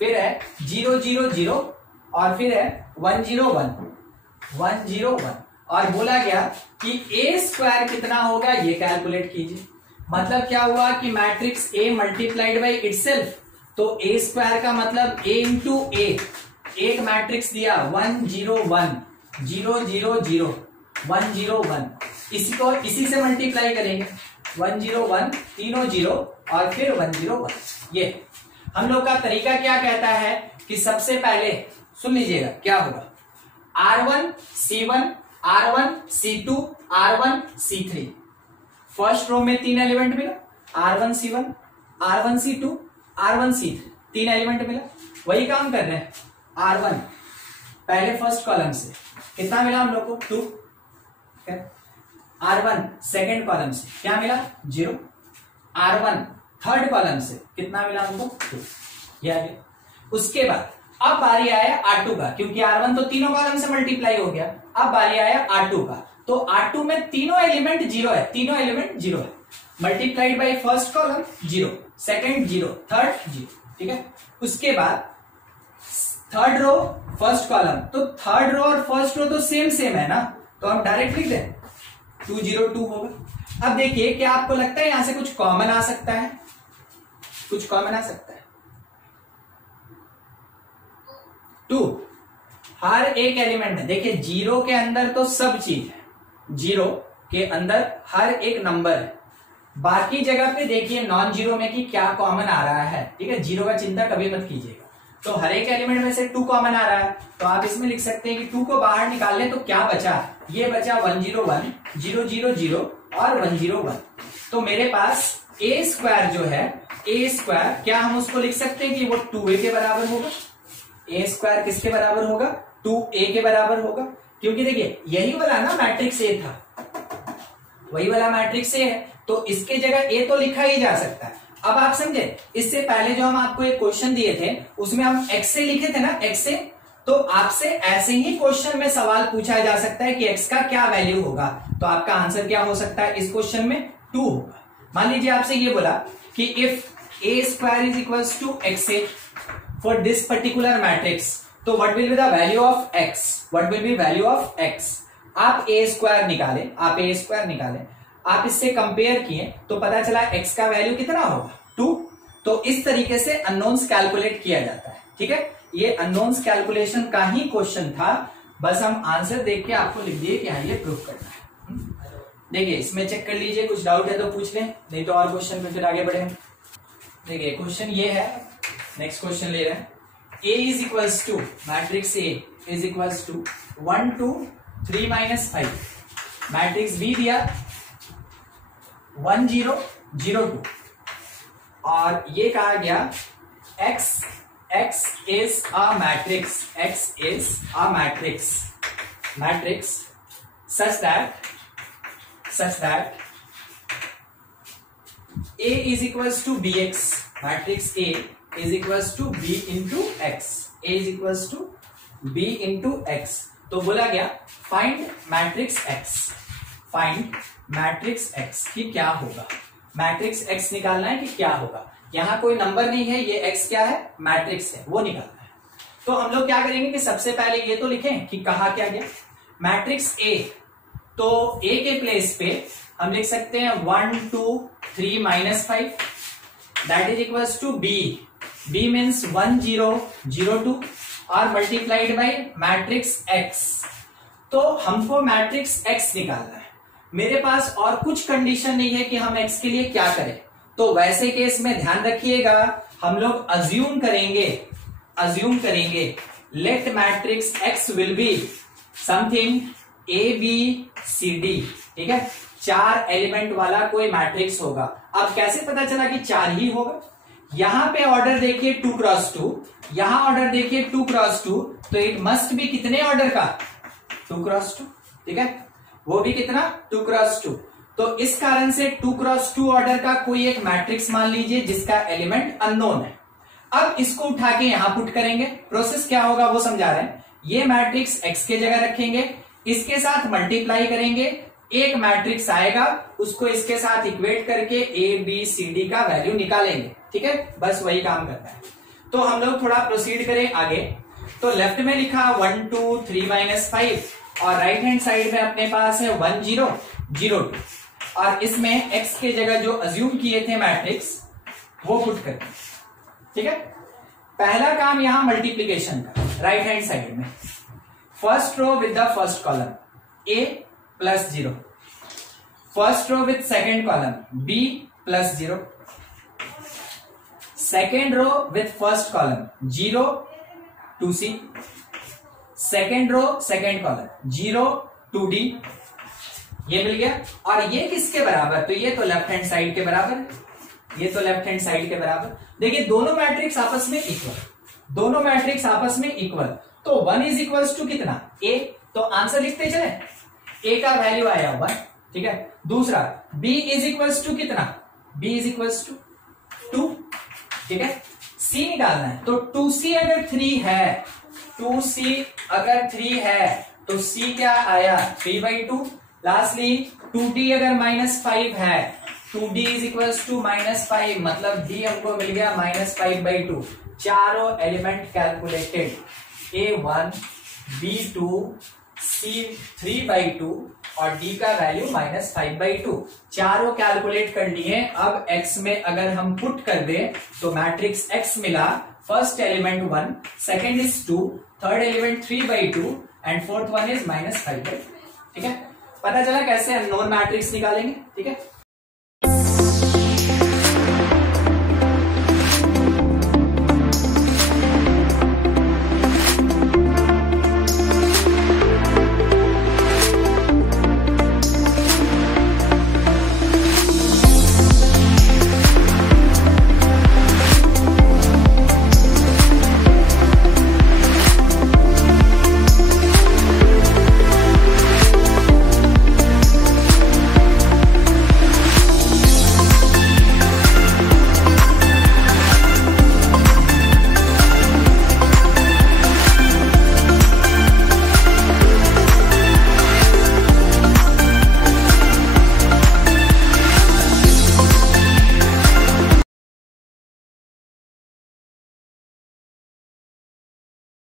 फिर है 0 0 0 और फिर है 1 0 1, और बोला गया कि a स्क्वायर कितना होगा ये कैलकुलेट कीजिए। मतलब क्या हुआ कि matrix A multiplied by itself, तो a स्क्वायर का मतलब a इंटू a, एक मैट्रिक्स दिया 1 0 1 0 0 0 1 0 1, इसी से मल्टीप्लाई करेंगे 1 0 1 तीनों 0 और फिर 1 0 1। ये हम लोग का तरीका क्या कहता है कि सबसे पहले सुन लीजिएगा क्या होगा, R1 C1 R1 C2 R1 C3, first row में 3 एलिमेंट मिला, R1 C1 R1 C2 R1 C3, 3 element मिला, वही काम कर रहे हैं। R1 पहले फर्स्ट कॉलम से कितना मिला हम लोग को 2, R1 सेकेंड कॉलम से क्या मिला 0, R1 थर्ड कॉलम से कितना मिला हमको 2, ये आ गया। उसके बाद अब बारी आया R2 का, क्योंकि R1 तो तीनों कॉलम से मल्टीप्लाई हो गया, अब बारी आया R2 का, तो R2 में तीनों एलिमेंट 0 है, multiplied by first column 0, second 0, third 0, ठीक है। उसके बाद थर्ड रो फर्स्ट कॉलम, तो थर्ड रो और फर्स्ट रो तो सेम है ना, तो हम डायरेक्ट लिख दें 2 0 2 होगा। अब देखिए क्या आपको लगता है यहां से कुछ कॉमन आ सकता है, कुछ कॉमन आ सकता है 2, हर एक एलिमेंट में देखिए 0 के अंदर तो सब चीज है, 0 के अंदर हर एक नंबर है, बाकी जगह पे देखिए नॉन जीरो में कि क्या कॉमन आ रहा है, ठीक है, 0 का चिंता कभी मत कीजिएगा। तो हर एक एलिमेंट में से 2 कॉमन आ रहा है, तो आप इसमें लिख सकते हैं कि 2 को बाहर निकाल लें तो क्या बचा, ये बचा 1 0 1 0 0 0 और 1 0 1। तो मेरे पास a स्क्वायर जो है, a स्क्वायर क्या हम उसको लिख सकते हैं कि वो 2a के बराबर होगा, a स्क्वायर किसके बराबर होगा 2a के बराबर होगा, क्योंकि देखिए यही वाला ना मैट्रिक्स A था, वही वाला मैट्रिक्स A है, तो इसके जगह A तो लिखा ही जा सकता है। अब आप समझे, इससे पहले जो हम आपको एक क्वेश्चन दिए थे उसमें हम x से लिखे थे ना, x से, तो आपसे ऐसे ही क्वेश्चन में सवाल पूछा जा सकता है कि x का क्या वैल्यू होगा, तो आपका आंसर क्या हो सकता है इस क्वेश्चन में 2 होगा। मान लीजिए आपसे ये बोला कि if a square is equals to xa for this particular matrix, तो what will be the value of x, what will be value of x। आप a स्क्वायर निकाले, आप इससे कंपेयर किए तो पता चला x का वैल्यू कितना होगा 2। तो इस तरीके से अननोन्स कैलकुलेट किया जाता है, ठीक है। ये अननोन्स कैलकुलेशन का ही क्वेश्चन था, बस हम आंसर देख के आपको लिख दिए कि हाँ ये प्रूफ करना है। देखिए इसमें चेक कर लीजिए, कुछ डाउट है तो पूछ लें, नहीं तो और क्वेश्चन में फिर आगे बढ़े। देखिए क्वेश्चन ये है, नेक्स्ट क्वेश्चन ले रहे हैं। A is equals to, matrix A is equals to 1 2 3 -5, matrix B दिया 1 0 0 2, और ये कहा गया x is a matrix, x is a matrix such that A is equals to bx, matrix A is equals to b into x, A is equals to b into x। तो बोला गया find matrix x, find matrix x कि क्या होगा, matrix x निकालना है कि क्या होगा। यहां कोई नंबर नहीं है, ये x क्या है, मैट्रिक्स है, वो निकालना है। तो हम लोग क्या करेंगे कि सबसे पहले ये तो लिखें कि कहा क्या गया, मैट्रिक्स A, तो A के प्लेस पे हम लिख सकते हैं 1 2 3 -5, that is equals to b, b means 1 0 0 2 और मल्टीप्लाइड बाई मैट्रिक्स x। तो हमको मैट्रिक्स x निकालना है, मेरे पास और कुछ कंडीशन नहीं है कि हम x के लिए क्या करें। तो वैसे केस में ध्यान रखिएगा, हम लोग अज्यूम करेंगे let matrix x will be something a b c d, ठीक है, 4 एलिमेंट वाला कोई मैट्रिक्स होगा। अब कैसे पता चला कि 4 ही होगा, यहां पे ऑर्डर देखिए 2 क्रॉस 2, यहां ऑर्डर देखिए 2 क्रॉस 2, तो इट मस्ट बी कितने ऑर्डर का, 2 क्रॉस 2, ठीक है, वो भी कितना 2 क्रॉस 2। तो इस कारण से 2 क्रॉस 2 ऑर्डर का कोई एक मैट्रिक्स मान लीजिए जिसका एलिमेंट अननोन है। अब इसको उठा के यहां पुट करेंगे, प्रोसेस क्या होगा वो समझा रहे हैं। ये मैट्रिक्स x के जगह रखेंगे, इसके साथ मल्टीप्लाई करेंगे, एक मैट्रिक्स आएगा, उसको इसके साथ इक्वेट करके a b c d का वैल्यू निकालेंगे, ठीक है, बस वही काम करना है। तो हम लोग थोड़ा प्रोसीड करें आगे। तो लेफ्ट में लिखा 1 2 3 -5 और राइट हैंड साइड में अपने पास है 1 0 0 2, और इसमें x के जगह जो अज्यूम किए थे मैट्रिक्स वो पुट करते हैं, ठीक है। पहला काम यहां मल्टीप्लीकेशन का, राइट हैंड साइड में first row with the first column a plus 0, first row with second column b plus 0, second row with first column 0 2c, second row second column 0 2d, ये मिल गया। और ये किसके बराबर, तो ये तो लेफ्ट हैंड साइड के बराबर है, ये तो लेफ्ट हैंड साइड के बराबर। देखिए दोनों मैट्रिक्स आपस में इक्वल, दोनों मैट्रिक्स आपस में इक्वल, तो 1 इज इक्वल्स टू कितना a, तो आंसर लिखते चले, a का वैल्यू आया 1, ठीक है। दूसरा b इज इक्वल्स टू कितना, b इज इक्वल्स टू 2, ठीक है। c निकालना है, तो 2c अगर 3 है, 2c अगर 3 है तो c क्या आया 3/2। लास्टली 2d अगर -5 है, 2d इज इक्वल्स टू -5, मतलब d हमको मिल गया -5/2। चारों element calculated, a1 b2 c 3/2 और d का वैल्यू -5/2, चारों कैलकुलेट कर लिए। अब x में अगर हम पुट कर दे तो मैट्रिक्स x मिला, first element 1, second is 2, third element 3/2 and fourth one is -5/2, ठीक है। पता चला कैसे अननोन मैट्रिक्स निकालेंगे, ठीक है।